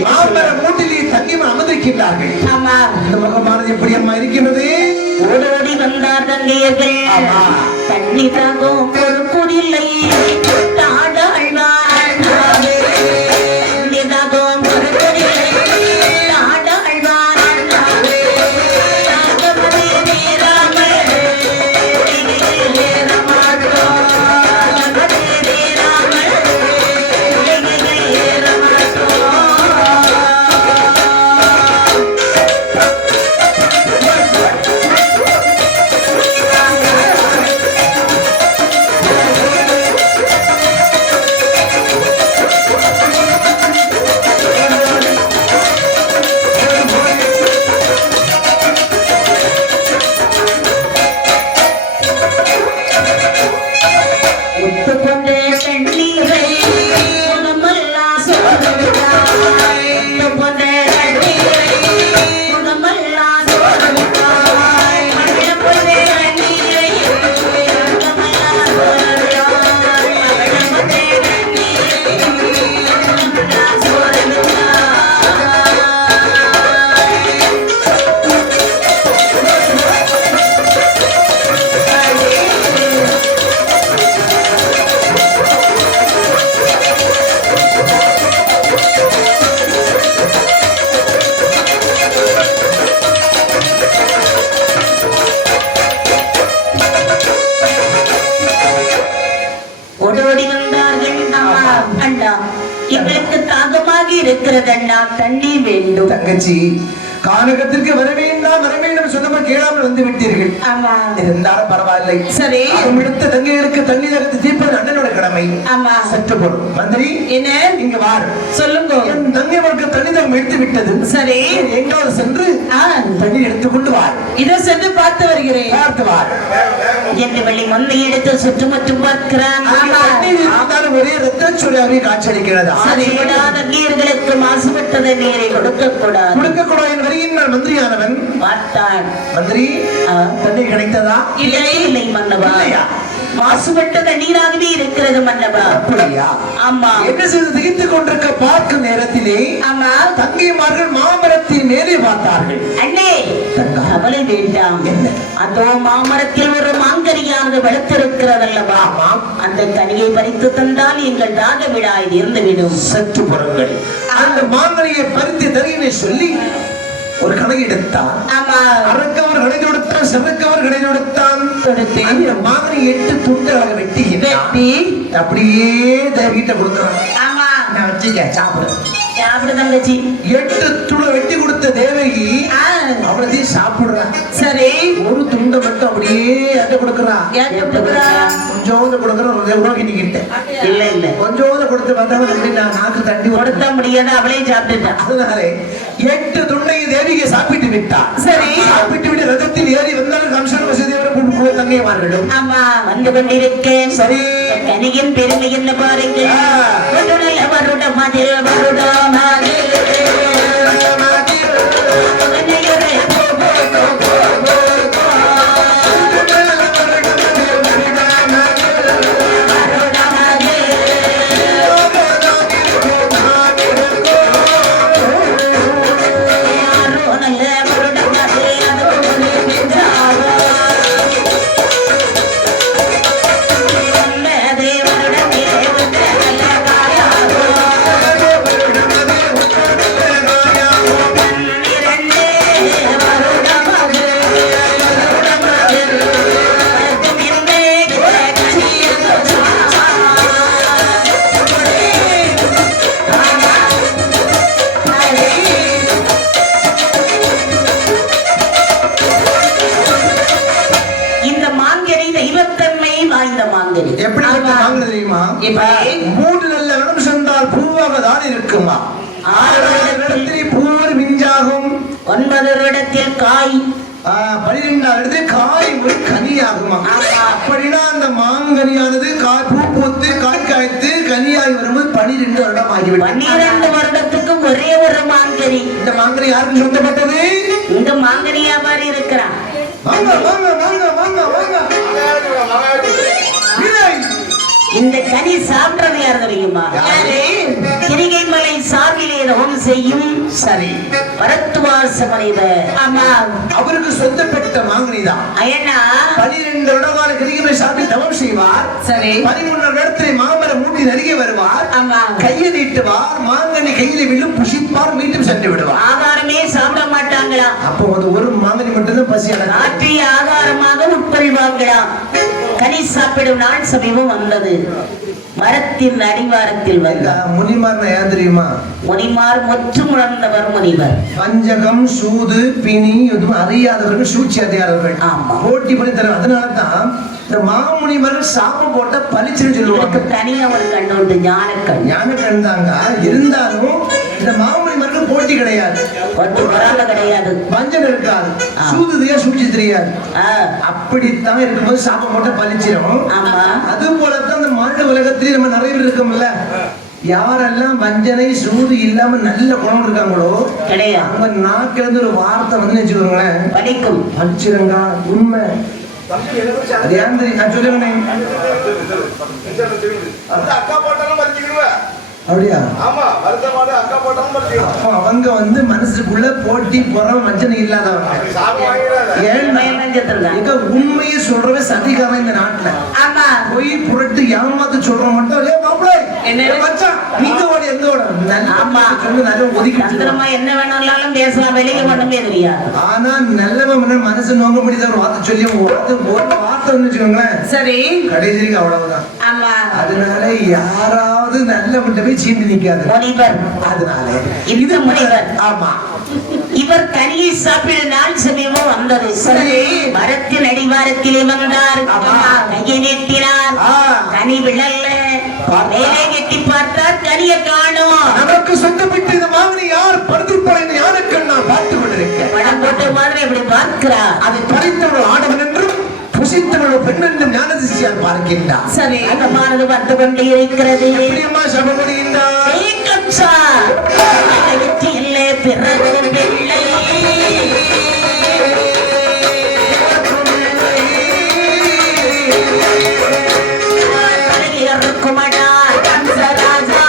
மாமர மூட்டிலே தங்கி அமர்ந்திருக்கின்றார்கள். ஆமா, இந்த முகமானது எப்படி அம்மா இருக்கின்றது? ஓடோடி வந்தார் தங்கையர்கள். தண்ணி தாகும் ஒரு குடிலை ஒத்துக்கொண்ட தண்ணீரை குணமெல்லாம் சோதனையாய். ஒத்துக்கொண்ட தண்ணீரை குணமெல்லாம் சோதனையாய். மகிழப்பொண்ட தண்ணீரை குணமெல்லாம் சோதனையாய். மகிழப்பொண்ட தண்ணீரை குணமெல்லாம் சோதனையாய். ஓடோடி வந்தார்கள். அம்மா, அண்ணா, எங்களுக்கு தாகமாக இருக்கிறது அண்ணா, தண்ணீர் வேண்டும். தங்கச்சி, கானகத்திற்கு வர வேண்டும் சொன்னப்ப கேளாமல் வந்து விட்டீர்கள். ஆமா, இருந்தாலும் பரவாயில்லை. சரி, எடுத்த தங்கைகளுக்கு தண்ணீர் அகத்து தீர்ப்பது அண்ணனோட கடமை. ஆமா, சற்று பொருள். மந்திரி, என்ன இங்க வார். சொல்லுங்க. என் தங்கைகளுக்கு தண்ணீர் எடுத்து விட்டது. சரி, எங்காவது சென்று தண்ணீர் எடுத்துக்கொண்டு வார். இதோ சென்று பார்த்து வருகிறேன். பார்த்து வார். என்று வெள்ளி மண்ணை எடுத்து சுற்றுமற்றும் பார்க்கிறான். ஒரே ரத்த சுழியாவே காட்சியளிக்கிறதா? நீர்களுக்கு மாசுபட்டத நீரை கொடுக்க கூடாது. வருகின்றார் மந்திரியானவன். பார்த்தான். மந்திரி, தண்ணீர் கிடைத்ததா? இல்லை மன்னவா, மாசுபட்ட தண்ணீராகவே இருக்கிறது மன்னவா. அப்படியா? ஆமா. என்ன செய்து திகைத்துக் கொண்டிருக்க பார்க்கும் நேரத்திலே ஆமா, தங்கைமார்கள் மாமரத்தின் மேலே பார்த்தார்கள். அண்ணே, கவலை வேண்டாம். என்ன? அதோ மாமரத்தில் ஒரு மாங்கனியானது வளர்த்திருக்கிறதல்லவா? அந்த கனியை பறித்து தந்தால் எங்கள் தாக விழா இருந்துவிடும். சற்று புறங்கள். அந்த மாங்கனியை பறித்து தருகினை சொல்லி ஒரு கணக்கு எடுத்தான். அறக்கவர் கணக்கு கொடுத்தான், சிறக்கவர் கணக்கு கொடுத்தான். மாங்கனி 8 துண்டுகளாக வெட்டி அப்படியே வீட்டை கொடுக்கிறான். ஆமா, நான் வச்சுக்க சாப்பிடு. சாப்பிடு தங்கச்சி. 8 துளை வெட்டி கொடுத்த தேவகி அவ்வளத்தையும் சாப்பிடுறான். சரி, ஒரு துண்டை மட்டும் அப்படியே கொடுக்குறான். கொஞ்சோண்டு கொடுக்குறான். ரோகிணி கிட்ட இல்ல இல்ல, கொஞ்சோண்டு கொடுத்து வந்தவன் அப்படின்னு நாக்கு தண்ணி கொடுத்த முடியாது, அவளையும் சாப்பிட்டுட்டான். அதனாலே 8 துண்டை தேவிகை சாப்பிட்டு விட்டான். சரி, சாப்பிட்டு விட்டு ரதத்தில் ஏறி வந்தாலும் கம்சன் வசதியோட தங்கை மாறிடும். ஆமா, வந்து கொண்டிருக்கேன். சரி, கனியின் பெருமை என்ன பாருங்க. வருட மதில் வருடமாக எப்படிப்பட்ட மாங்கனி தெரியுமா? 3 நல்ல விடம் சென்றால் பூவாக தான் இருக்குமா? 6 இடத்தில் பூவர் மிஞ்சாகும். 9 இடத்தில் காய். 12 இடத்தில் காய் ஒரு கனியாகுமா? அப்படின்னா அந்த மாங்கனியானது பூ பூத்து காய் காய்த்து கனியாகி வரும்போது 12 வருடம் ஆகிவிடும். 12 வருடத்துக்கு ஒரே ஒரு மாங்கனி. இந்த மாங்கனி யாருக்கு சொந்தப்பட்டது? இந்த மாங்கனி வியாபாரி இருக்கிறான். வாங்க வாங்க வாங்க வாங்க வாங்க. இந்த கனி சாப்பிட்டது யார் தெரியுமா? கிரிகை மலை சார்பிலே ரோம் செய்யும் சரி பரத்துவாச மனிதர். ஆமா, அவருக்கு சொந்தப்பட்ட மாங்கனி தான். ஐயனா 12 வருடகால கிரிகை மலை சார்பில் தவம் செய்வார். சரி, 13 இடத்தில் மாமரம் மூட்டி அருகே வருவார். ஆமா, கையை நீட்டுவார். மாங்கனி கையில விழும் புசிப்பார், மீண்டும் சென்று விடுவார். ஆகாரமே சாப்பிட மாட்டாங்களா? அப்போ அது ஒரு மாங்கனி மட்டும்தான் பசி ஆற்றிய ஆகாரமாக உட்கொள்வாங்களாம். கனி சாப்பிடும் நாள் சமீபம் வந்தது. மரத்தின் அடிவாரத்தில் வந்த முனிமார் யார் தெரியுமா? முனிமார் முற்று முழந்தவர் முனிவர். பஞ்சகம், சூது, பிணி எதுவும் அறியாதவர்கள், சூழ்ச்சி அறியாதவர்கள் போட்டி பண்ணி தருவாங்க. அதனாலதான் இந்த மாமுனிவர்கள் சாபம் போட்ட பளிச்சுன்னு சொல்லுவாங்க. தனியா ஒரு கண்ணு உண்டு, ஞானக்கண். ஞானக்கண் தாங்க. இருந்தாலும் இந்த மாமணி மன்னன் போட்டி கிடையாது, கிடையாது, வஞ்சம் இருக்காது, சூது தெரியாது, சூழ்ச்சி தெரியாது. அப்படித்தான் இருக்கும்போது சாப்ப போட்ட பழிச்சிடும். அது போலத்தான் இந்த மாநில உலகத்திலேயே நம்ம நிறைய பேர் இருக்கோம்ல, யாரெல்லாம் வஞ்சனை சூது இல்லாம நல்ல குணம் இருக்காங்களோ அவங்க நாக்குல இருந்து ஒரு வார்த்தை வந்து வச்சுக்கோங்களேன், படிக்கும் பழிச்சிருங்க உண்மை. அது ஏன் தெரியும் நான் சொல்லுவேன், அக்கா போட்டாலும் பறிச்சுக்கிடுவேன். அப்படியா? ஆமா, வருத்த மாடு அக்கா போட்டாலும் பறிச்சுக்கிடுவேன். அப்ப அவங்க வந்து மனசுக்குள்ள போட்டி புறம் வஞ்சனை இல்லாதவங்க. உண்மையை சொல்றவே சதிகாரம் இந்த நாட்டுல. போய் புரட்டு ஏமாத்து சொல்ற மட்டும் நீங்க ஓட எங்க ஓட என்ன வேணாலும் பேசலாம், வெளியே மட்டுமே தெரியாது. ஆனா நல்லவன் மனசு நோங்க முடியாத ஒரு வார்த்தை சொல்லி வார்த்தை வச்சுக்கோங்களேன், சரி கடைசிக்கு அவ்வளவுதான். அதனால யாராவது நல்ல போய் சீண்டு நிக்காது. அதனால இது முனிவர். ஆமா, இவர் கனியை சாப்பிட நாள் சமயமும் வந்தது. சரி, மரத்தின் அடிவாரத்திலே வந்தார், கையை நீட்டினார், கனி விழல்ல. மேலே எட்டி பார்த்தார், கனியை காணோம். நமக்கு சொந்தப்பட்டு இந்த மாதிரி யார் படுத்திருப்பார் யாருக்கு நான் பார்த்துக் கொண்டிருக்கேன். படம் போட்ட மாதிரி அப்படி பார்க்கிறார். அதை பறித்தவர்கள் ஆடவன் என்றும் புசித்தவர்கள் பெண் என்றும் ஞானதிசியார் பார்க்கின்றார். சரி, அகமானது வந்து கொண்டே இருக்கிறது. எப்படியம்மா சபப்படுகின்றார்? பிறகு பிள்ளை குமடா கம்சராஜா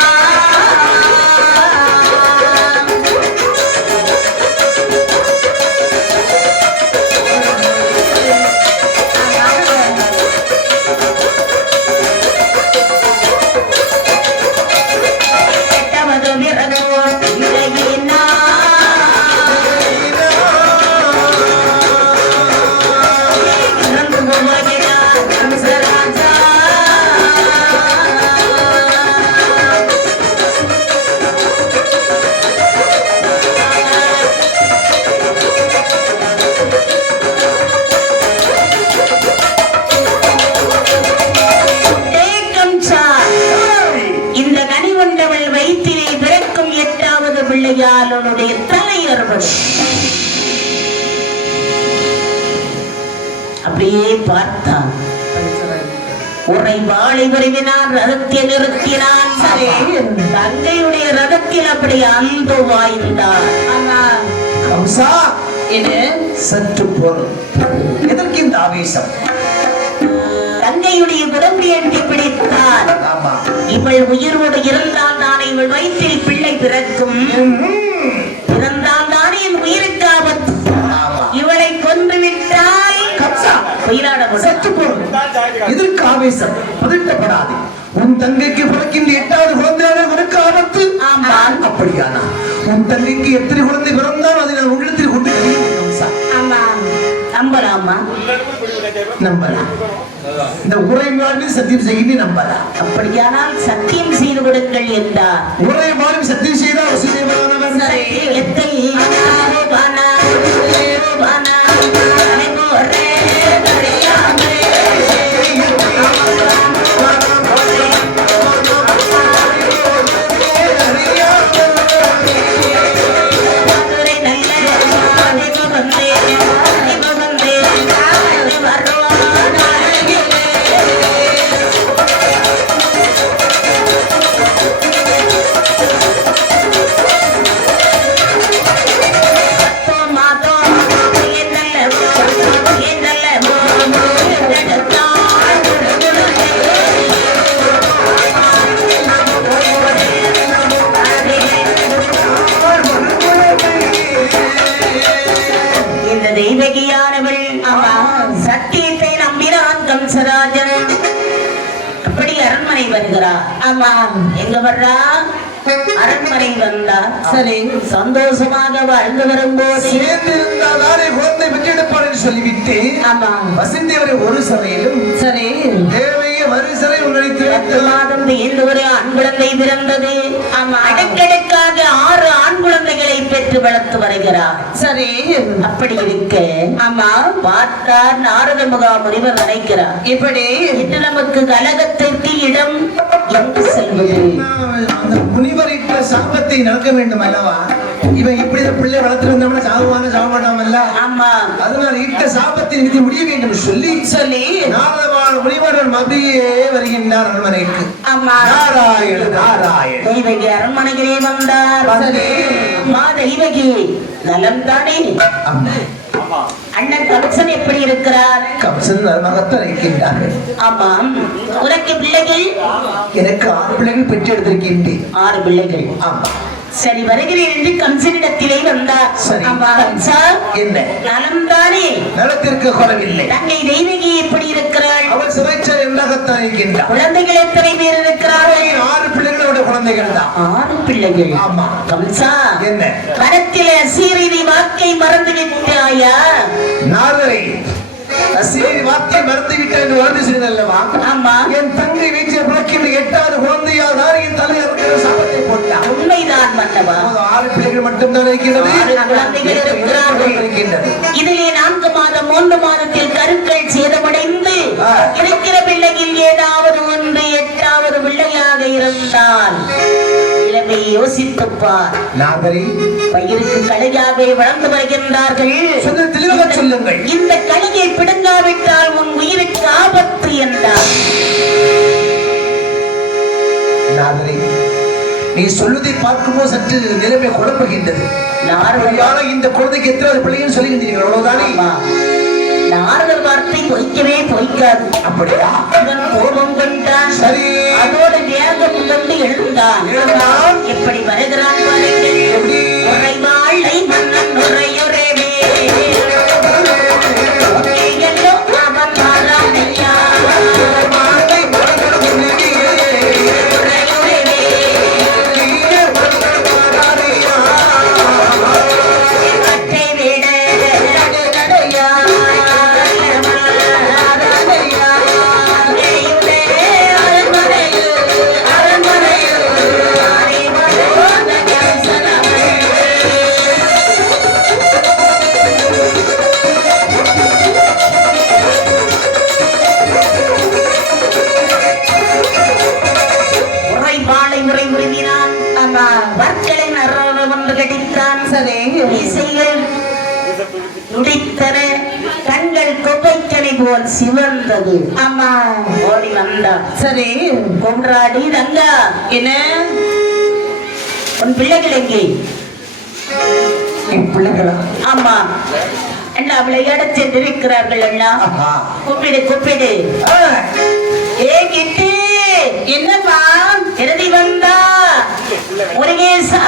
பிள்ளையாளுடைய தலையர்படும். அப்படியே பார்த்தான், உரை வாழை உருவினான், ரதத்தை நிறுத்தினான். தந்தையுடைய ரதத்தில் அப்படி அன்பு வாய்ந்தார். கம்சா, இது சற்று பொருள், எதற்கு இந்த ஆவேசம்? தங்கையுடைய குடம்பை எடுத்து பிடித்தார். இவள் உயிரோடு இருந்தால் தானே இவள் வயிற்றில் பிள்ளை பிறக்கும், பிறந்தால் தானே என் உயிருக்கு ஆபத்து. இவளை கொன்று விட்டால் இதற்கு ஆவேசம், பதட்டப்படாது. உன் தங்கைக்கு பிறக்கின்ற 8வது குழந்தையான உனக்கு ஆபத்து. அப்படியானா உன் தங்கைக்கு எத்தனை குழந்தை பிறந்தால் அதை நான் உள்ளத்தில் கொண்டு நம்பலாமா? நம்பலாம். இந்த உரை மாறி சத்தியம் செய்ய நம்பலாம். அப்படியானால் சத்தியம் செய்து கொடுங்கள் என்றார். உரை மாறி சத்தியம் செய்தால் சத்தியத்தை நம்பினான் கம்சராஜன். அப்படி அரண்மனை வருகிறார். ஆமா, எங்க வர்றா? அரண்மனை வந்தா. சரி, சந்தோஷமாக வாழ்ந்து வரும்போது குழந்தை பெற்றெடுப்பார் சொல்லிவிட்டு வசிந்தவரை ஒரு சபையிலும் சரி தேவையை வரிசலை மாதம் ஒரு ஆண் குழந்தை பிறந்தது. அடுக்கடுக்காக 6 ஆண் குழந்தைகளை பெற்று வளர்த்து வருகிறார். சரி, அப்படி இருக்க ஆமா பார்த்தார் நாரத முகாமுனிவர் நினைக்கிறார், இப்படி இன்று நமக்கு கலகத்திற்கு இடம் எங்கு செல்வது? அந்த முனிவரிட்ட சாபத்தை நடக்க வேண்டும் அல்லவா? இவன் இப்படி பிள்ளை வளர்த்து வந்தோம்னா சாகுவான சாக மாட்டாமல்ல. ஆமா, அதனால இட்ட சாபத்தின் விதி முடிய வேண்டும் சொல்லி நாரதமான முனிவரன் அப்படியே வருகின்றார் அரண்மனைக்கு. நாராயண நாராயண தெய்வகி அரண்மனையிலே வந்தார். தெய்வகி நலம் தானே? அண்ணன் கம்சன் எப்படி இருக்கிறார்? கம்சன் நலமாகத்தான் இருக்கின்றார்கள். ஆமாம். உனக்கு பிள்ளைகள்? எனக்கு 6 பிள்ளைகள் பெற்று எடுத்திருக்கின்றேன். 6 பிள்ளைகள். ஆமா. சரி, வருகிறேன் என்று கம்சனிடத்திலே வந்தார். கம்சா, என்ன நலம் தானே? நலத்திற்கு குறைவில்லை. தங்கை தெய்வகி எப்படி இருக்கிறாள்? அவள் சிறைச்சாலை என்றாகத்தான் இருக்கின்றார். குழந்தைகள் எத்தனை பேர் இருக்கிறார்கள்? 6 பிள்ளைகளோட குழந்தைகள் தான். 6 பிள்ளைகள். ஆமா. கம்சா, என்ன கரத்திலே சீரீதி வாக்கை மறந்து விட்டாயா? நாரதரை சீரீதி வாக்கை மறந்து விட்டேன் என்று வாழ்ந்து செய்தல்லவா? ஆமா. என் தங்கை வீச்சை புறக்கின்ற 8வது குழந்தையால் தான் என் தலை இருக்கிற சாபத்தை போட்டார். உண்மைதான் மன்னவா. 6 பிள்ளைகள் மட்டும்தான் இருக்கிறது. 6 குழந்தைகள் இருக்கிறார்கள். இதிலே 4 மாதம் 3 மாதத்தில் கருக்கள் சேதமடைந்து இருக்கிற பிள்ளையில் ஏதாவது ஒன்று 8வது பிள்ளையாக இருந்தால் இளமை யோசித்துப்பார். நாகரி பயிருக்கு கலையாகவே வளர்ந்து வருகின்றார்கள். சொல்லுங்கள். இந்த கலையை பிடுங்காவிட்டால் உன் உயிருக்கு ஆபத்து என்றார். நாகரி, நீ சொல்வதை பார்க்கும்போது சற்று நிலைமை குழம்புகின்றது. இந்த குழந்தைக்கு எத்தனை பிள்ளைன்னு சொல்லுகின்றீர்கள், அவ்வளவுதானே? நாரதர் வார்த்தை பொய்க்கவே பொய்க்காது. அப்படியா? இவன் கோபம் கொண்டான். சரி. அதோட வேகம் கொண்டு எழுந்தான். எப்படி வருகிறான் பாருங்கள். உறைவாளை மன்னன் உறையுறவே அவன் மாறானையா கண்கள் கொப்பைக்கனை போல் சிவந்தது. அம்மா ஓடி வந்தான். சரி, கொன்றாடி ரங்கா, என்ன உன் பிள்ளைகள் எங்கே? என் பிள்ளைகளா? ஆமா. என்ன விளையாட சென்றிருக்கிறார்கள் அண்ணா? கூப்பிடு கூப்பிடு. ஏ கிட்டி, என்னப்பா எழுதி வந்தா? முருகேசா,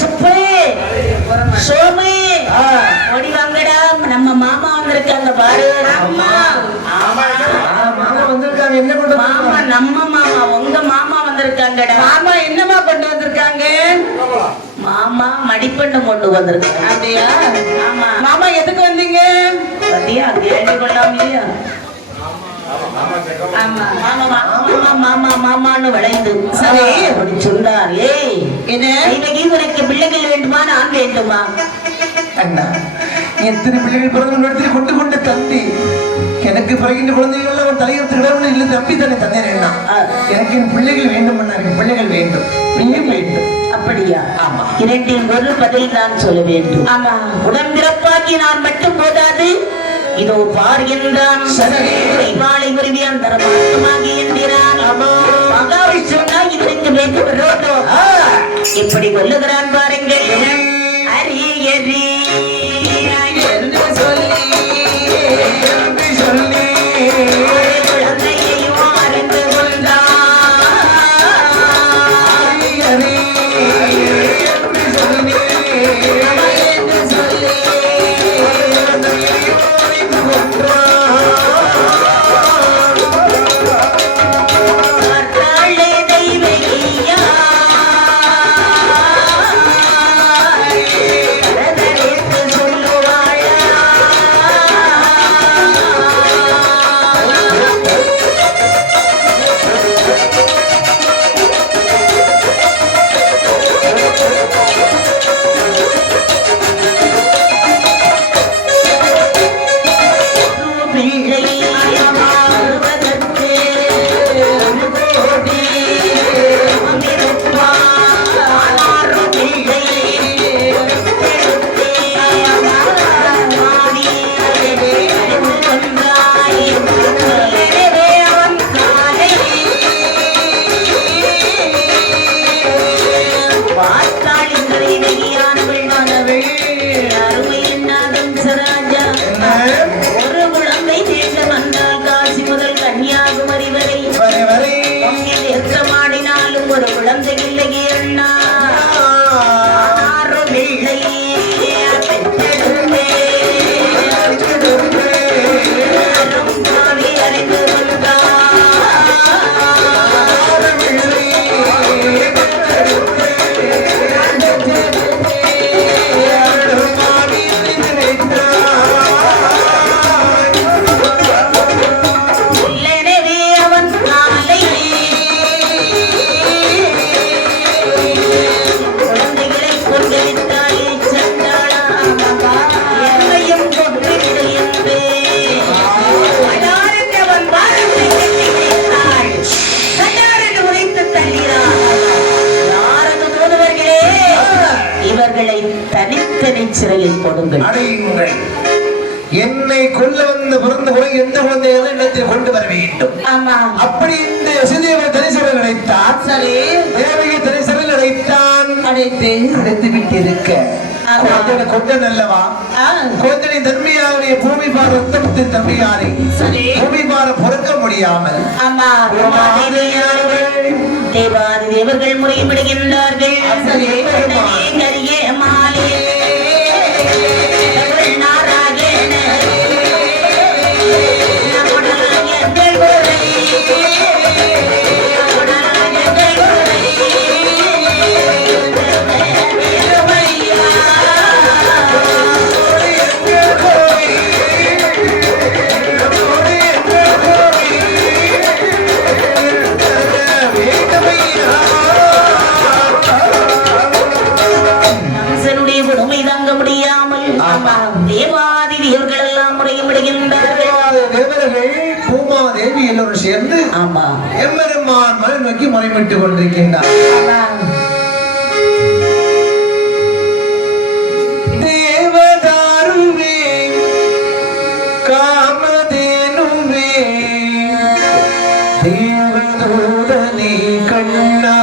சுப்பு, சோமி, ஓடி வாங்கடா. நம்ம மாமா வந்திருக்காங்க பாரு. மாமா வந்திருக்காங்க. என்ன கொண்டு? மாமா நம்ம மாமா, உங்க மாமா வந்திருக்காங்கடா. மாமா என்னமா கொண்டு வந்திருக்காங்க? மாமா மடிப்பெண்ணு கொண்டு வந்திருக்காங்க. அப்படியா? ஆமா. மாமா எதுக்கு வந்தீங்க? பத்தியா கேட்டு கொள்ளாம இல்லையா? மாமான்னு விளைந்து சொன்னார். ஏய், உனக்கு பிள்ளைகள் வேண்டுமா நான் வேண்டுமா? அண்ணா, எத்தனை பிள்ளைகள் பிறகு இடத்துல கொண்டு கொண்டு தந்தி எனக்கு பிறகு குழந்தைகள் அவன் தலையெடுத்து இல்லை தம்பி தானே தந்தேன். எனக்கு என் பிள்ளைகள் வேண்டும். எனக்கு பிள்ளைகள் வேண்டும். வேண்டும். அப்படியா? ஆமா. 2 ஒரு பதில் தான் சொல்ல வேண்டும். ஆமா. உடம்பிறப்பாக்கி நான் மட்டும் போதாது. இதோ பார்கின்றான். வாழை உரிமையான் தரமாகி என்கிறான். மகாவிஷ்ணுனா இதற்கு வைத்து விரோதம். எப்படி கொல்லுகிறான் பாருங்கள். அரி எரி என்று சொல்லி குழந்தையையும் அறிந்து கொண்டான். தெய்வகியா என்னை கொல்ல வந்து பிறந்த போய் எந்த குழந்தைகளை இடத்தில் கொண்டு வர வேண்டும். ஆமா. அப்படி இந்த வசுதேவர் தரிசனம் நினைத்தார். சரி. தேவகி தரிசனம் நினைத்தான். அடைத்து விட்டிருக்க கொண்டன் அல்லவா? கொண்டனை தன்மையாருடைய பூமி பார ரத்தத்தின் தன்மையாரை பூமி பார பொறுக்க முடியாமல் தேவாதி தேவர்கள் முறைப்படுகின்றார்கள். தேவாதி தேவர்கள் எல்லாம் முறைப்படுகின்றார்கள். தேவர்கள் பூமாதேவி எல்லோரும் சேர்ந்து எம்பெருமான் மலை நோக்கி முறைப்பட்டுக் கொண்டிருக்கின்றார். தேவதாருவே காமதேனுவே தேவதூதனே கண்ணா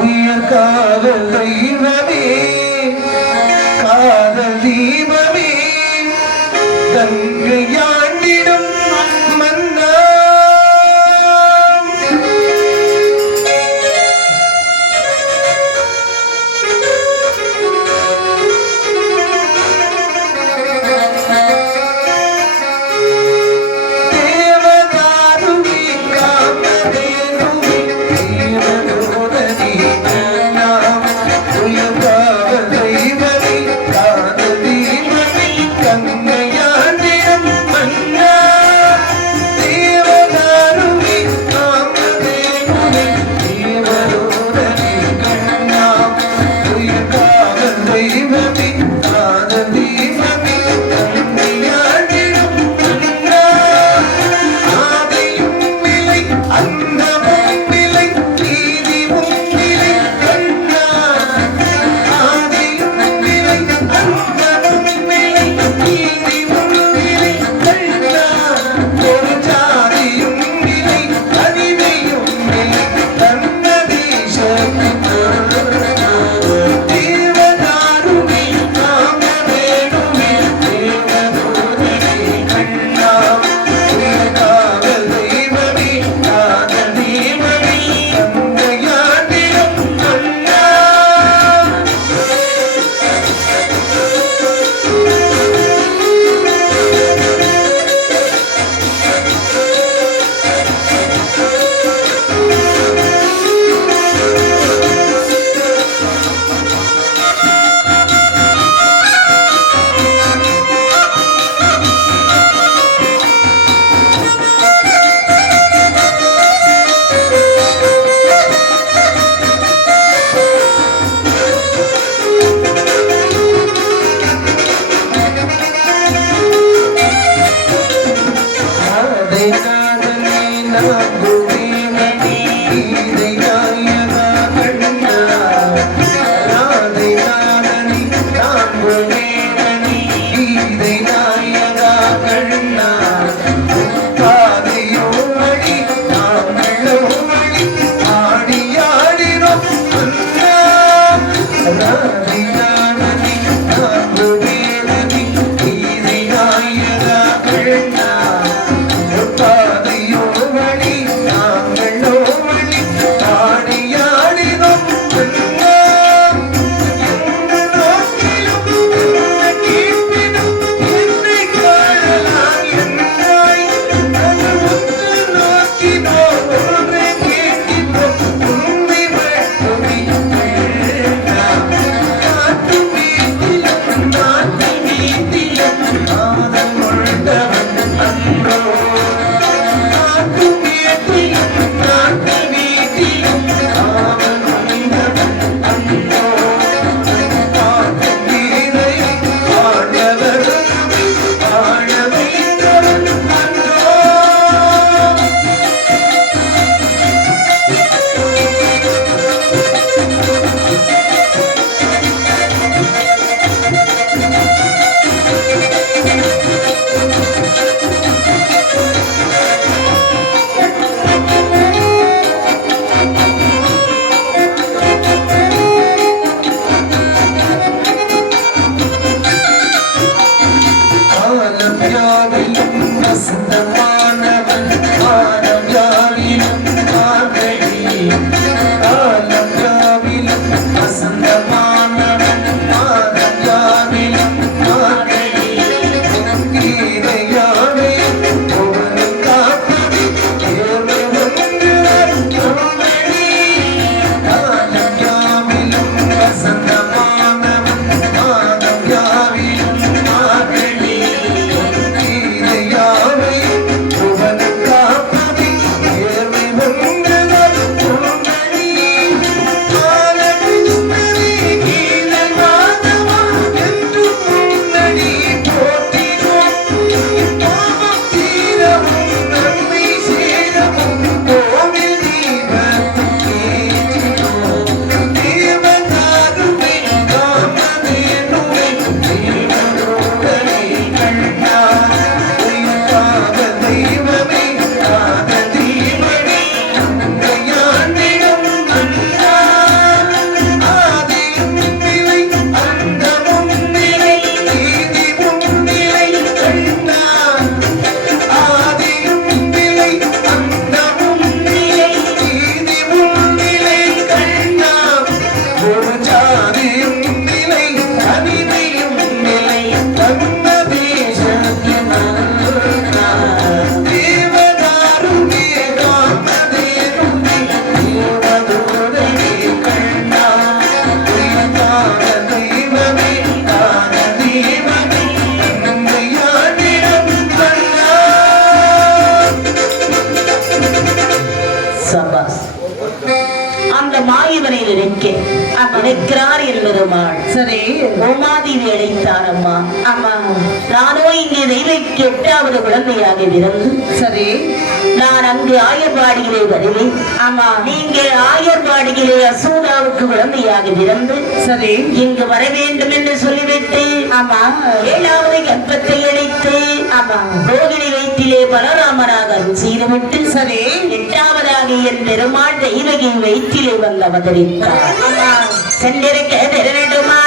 உயர் காதல் தெய்வமே காதல் தீபமே கங்கையாண்டிடும் மன்னா தேவதாருவே காமதேனுவே தேவதூதனே கண்ணா உயர் காதல் தெய்வமே காதல் தீபமே கங்கையாண்டிடும் மன்னா தேவதாருவே காமதேனுவே தேவதூதனே கண்ணா உயர் காதல் தெய்வமே காதல் தீபமே கங்கையாண்டிடும் மன்னா ஆதியும் இல்லை அந்தமும் இல்லை நீதியும் இல்லை கண்ணா ஆதியும் இல்லை அந்தமும் இல்லை நீதியும் இல்லை கண்ணா ஒரு ஜாதியும் இல்லை அறிவையும் இல்லை தன்னதீசம் தேவதாருவே காமதேனுவே தேவதூதனே கண்ணா உயர் காதல் தெய்வமே காதல் தீபமே கங்கையாண்டிடும் மன்னா ராதை நாதனே நாகுவேனே கீதை நாயகா கண்ணா ராதை நாதனே நாகுவேனே கீதை நாயகா கண்ணா பாதையோ வழி நாங்களோ வழி ஆடியாடினோம் அண்ணா ராதை நாதனே நாகுவேனே கீதை நாயகா கண்ணா பாதையோ வழி நாங்களோ வழி சபாஸ். அந்த மாயவனை நினைக்கிறார் என் பெருமாள். சரி, கோமாதேவி அழைத்தார். அம்மா, அம்மா, நானோ இங்கே தெய்வக்கு 8வது குழந்தையாக பிறந்து, சரி, நான் அங்கு ஆயர்பாடியிலே வருவேன். ஆமா, நீங்க ஆயர்பாடியிலே அசோதாவுக்கு குழந்தையாக பிறந்து, சரி, இங்கு வர வேண்டும் என்று சொல்லிவிட்டு, ஆமா, 7வது கர்ப்பத்தை அழைத்து, ஆமா, ரோகிணி வயிற்றிலே பலராமனாக செய்துவிட்டு, சரி, 8வதாக என் பெருமாள் தெய்வகி வயிற்றிலே வந்து அவதரித்தார். சென்றிருக்க திருநெடுமா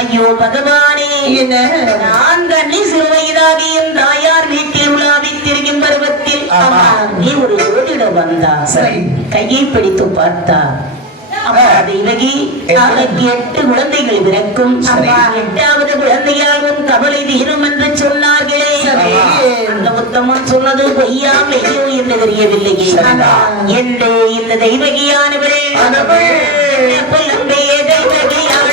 ஐயோ பகவானே, நான் கண்ணி சிறுவயதாகியும் தாயார் வீட்டில் உலாவித் திரியும் பருவத்தில் நீ ஒரு யோதிடம் வந்தார். கையை பிடித்து பார்த்தார். தெய்வகி, அவனுக்கு 8 குழந்தைகள் பிறக்கும். 8வது குழந்தையால் உன் கவலை தீரும் என்று சொன்னார்களே. அந்த உத்தமன் சொன்னது பொய்யா மெய்யோ என்று தெரியவில்லையே. என்று இந்த தெய்வகியானவரே புலம்பையே தெய்வகியாள்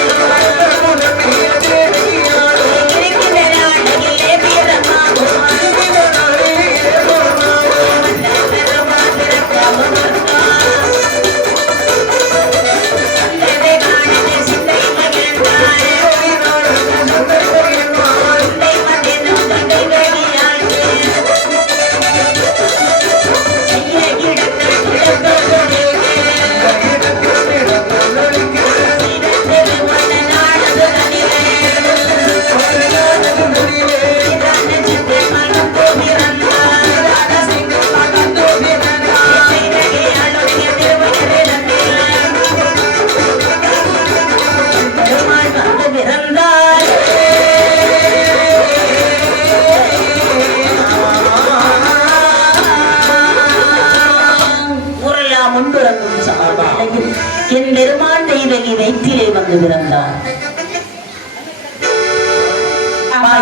என் பெருமாள் தெய்வகி வயிற்றிலே வந்து பிறந்தார்.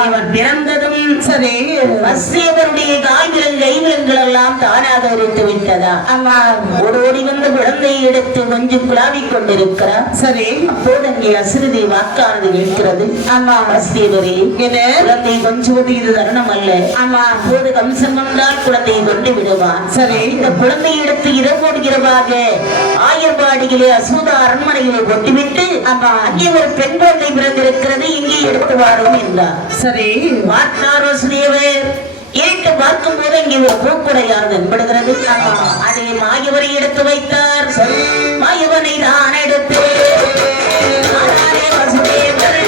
இவர் பிறந்ததும் சரி, வசியவருடைய கைவிலங்கள் எல்லாம் தானாக உரைத்து விட்டதா. ஓடி வந்து குழந்தையை எடுத்து கொஞ்சம் குழாவிக் கொண்டிருக்கிறார். சரி, அப்போது அங்கே அசுரதி வாக்கானது கேட்கிறது. வசியவரே, குழந்தை கொஞ்சுவது இது தருணம் அல்ல. அப்போது கம்சன் வந்தால் குழந்தையை கொண்டு விடுவான். சரி, இந்த குழந்தையை எடுத்து இரவோடு இரவாக ஆயர்பாடியிலே அசூதா அரண்மனையிலே கொட்டிவிட்டு அங்கே ஒரு பெண் குழந்தை பிறந்திருக்கிறது, இங்கே எடுத்து வாரும் என்றார். சரி, பார்த்தார் வசுதேவர். கேட்டு பார்க்கும் போது இங்கே ஒரு பூக்குடையார் தென்படுகிறது. அதை மாயவரை எடுத்து வைத்தார். மாயவனை தான் எடுத்து வசுதேவர்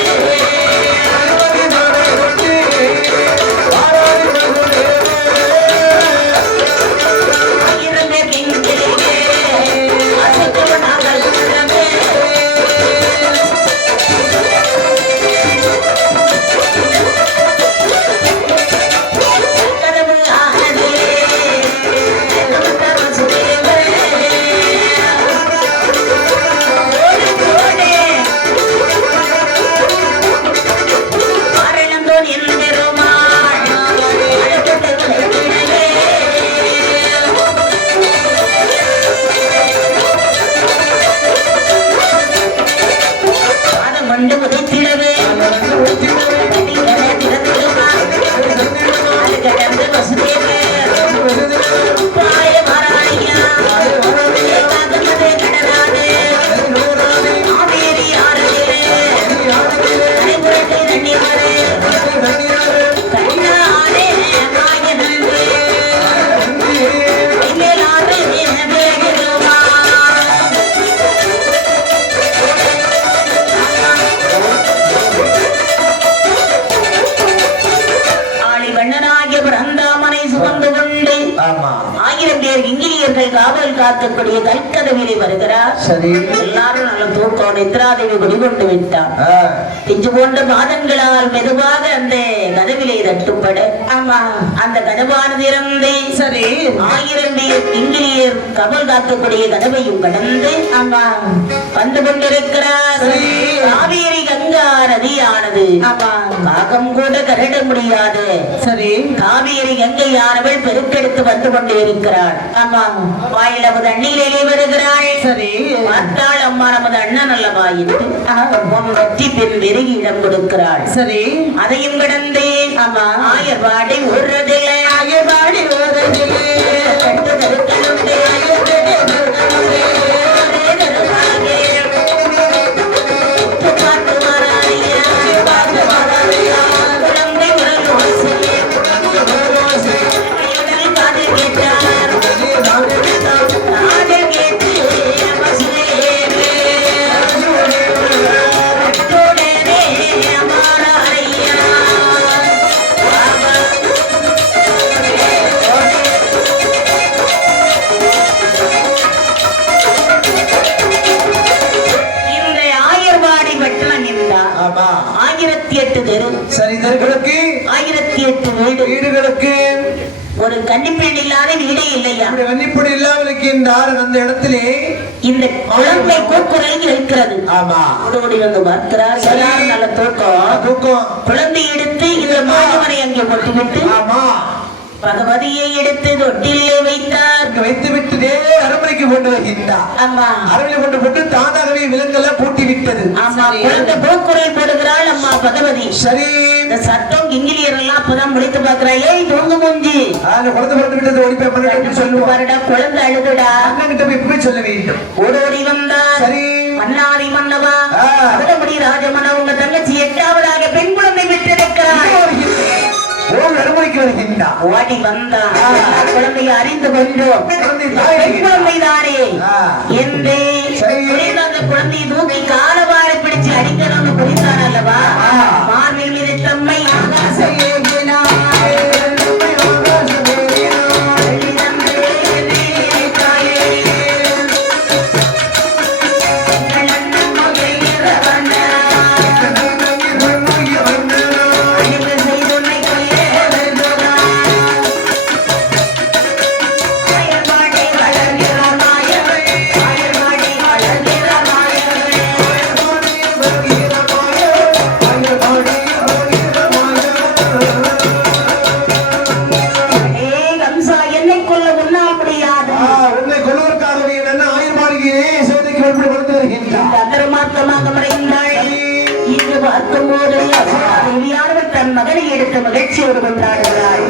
சுமந்து கொண்டு 1000 பேர் இங்கிலியர்கள் காவல் காக்கக்கூடிய கல்கதவிலே வருகிறார். சரி. எல்லாரும் நல்ல தூக்கம். நித்ராதேவி குடிகொண்டு விட்டார். பிஞ்சு போன்ற மாதங்களால் மெதுவாக அந்த கதவிலே தட்டுப்பட அந்த கதவானது இறந்து சரி 1000 பேர் இங்கிலியர் காவல் காக்கக்கூடிய கதவையும் கடந்து வந்து கொண்டிருக்கிறார். காவேரி கங்கா நதியானது காகம் கூட கரட முடியாது. சரி காவேரி கங்கையானவள் பெருக்கெடுத்து வந்து கொண்டே இருக்கிறாள். வாயிலவது அண்ணிலே வருகிறாள். சரி பார்த்தாள் அம்மா நமது அண்ணன் அல்லவா என்று வெற்றி பெண் வெறுகி இடம் கொடுக்கிறாள். சரி அதையும் கடந்து ஆயர்பாடி ஓடுறதில்லை. ஆயர்பாடி ஓடுறதில்லை. கட்டு கருக்கலுண்டு வீடுகளுக்கு ஒரு கன்னிப்பெண் இல்லாத வீடே இல்லையா? கன்னிப்பெண் இல்லாமல் அந்த இடத்திலே இந்த குழந்தை கூக்குரல் இருக்கிறது. ஓடி வந்து பார்க்கிறார். எல்லாரும் நல்ல தூக்கம். குழந்தை எடுத்து இந்த மாணவனை அங்கே போட்டுவிட்டு பகவதியை எடுத்து தொட்டிலே வைத்தார். வைத்துவிட்டு அரண்மனைக்கு கொண்டு வருகின்றார். அரண்மனை கொண்டு போட்டு தானாகவே விலங்கெல்லாம் பூட்டி விட்டது. குழந்தை போக்குரல் போடுகிறாள் அம்மா பகவதி. சரி இந்த சத்தம் இங்கிலியர் எல்லாம் அப்பதான் முடித்து பாக்குறா. ஏய் தூங்கு மூஞ்சி, குழந்தை பிறந்து விட்டது ஓடி போய் சொல்லுவாருடா. குழந்தை அழுதுடா. அண்ணன் கிட்ட போய் இப்பவே சொல்ல வேண்டும். ஓடோடி வந்தார். சரி மன்னாரி மன்னவா அதனபடி ராஜமன்னா உங்க தங்கச்சி 8வதாக பெண் குழந்தை பெற்றிருக்கிறார். அரண்மனைக்கு வருகின்றார். ஓடி வந்தார். குழந்தையை அறிந்து கொண்டோம். குழந்தைதானே என்று அந்த குழந்தையை தூக்கி காலவார பிடிச்சு அடிக்கணும்னு புரிந்தார் அல்லவா? மார்பில் மீது தம்மை தன் மகனை எடுத்த மகிழ்ச்சியோடு கொண்டாடுகிறார்.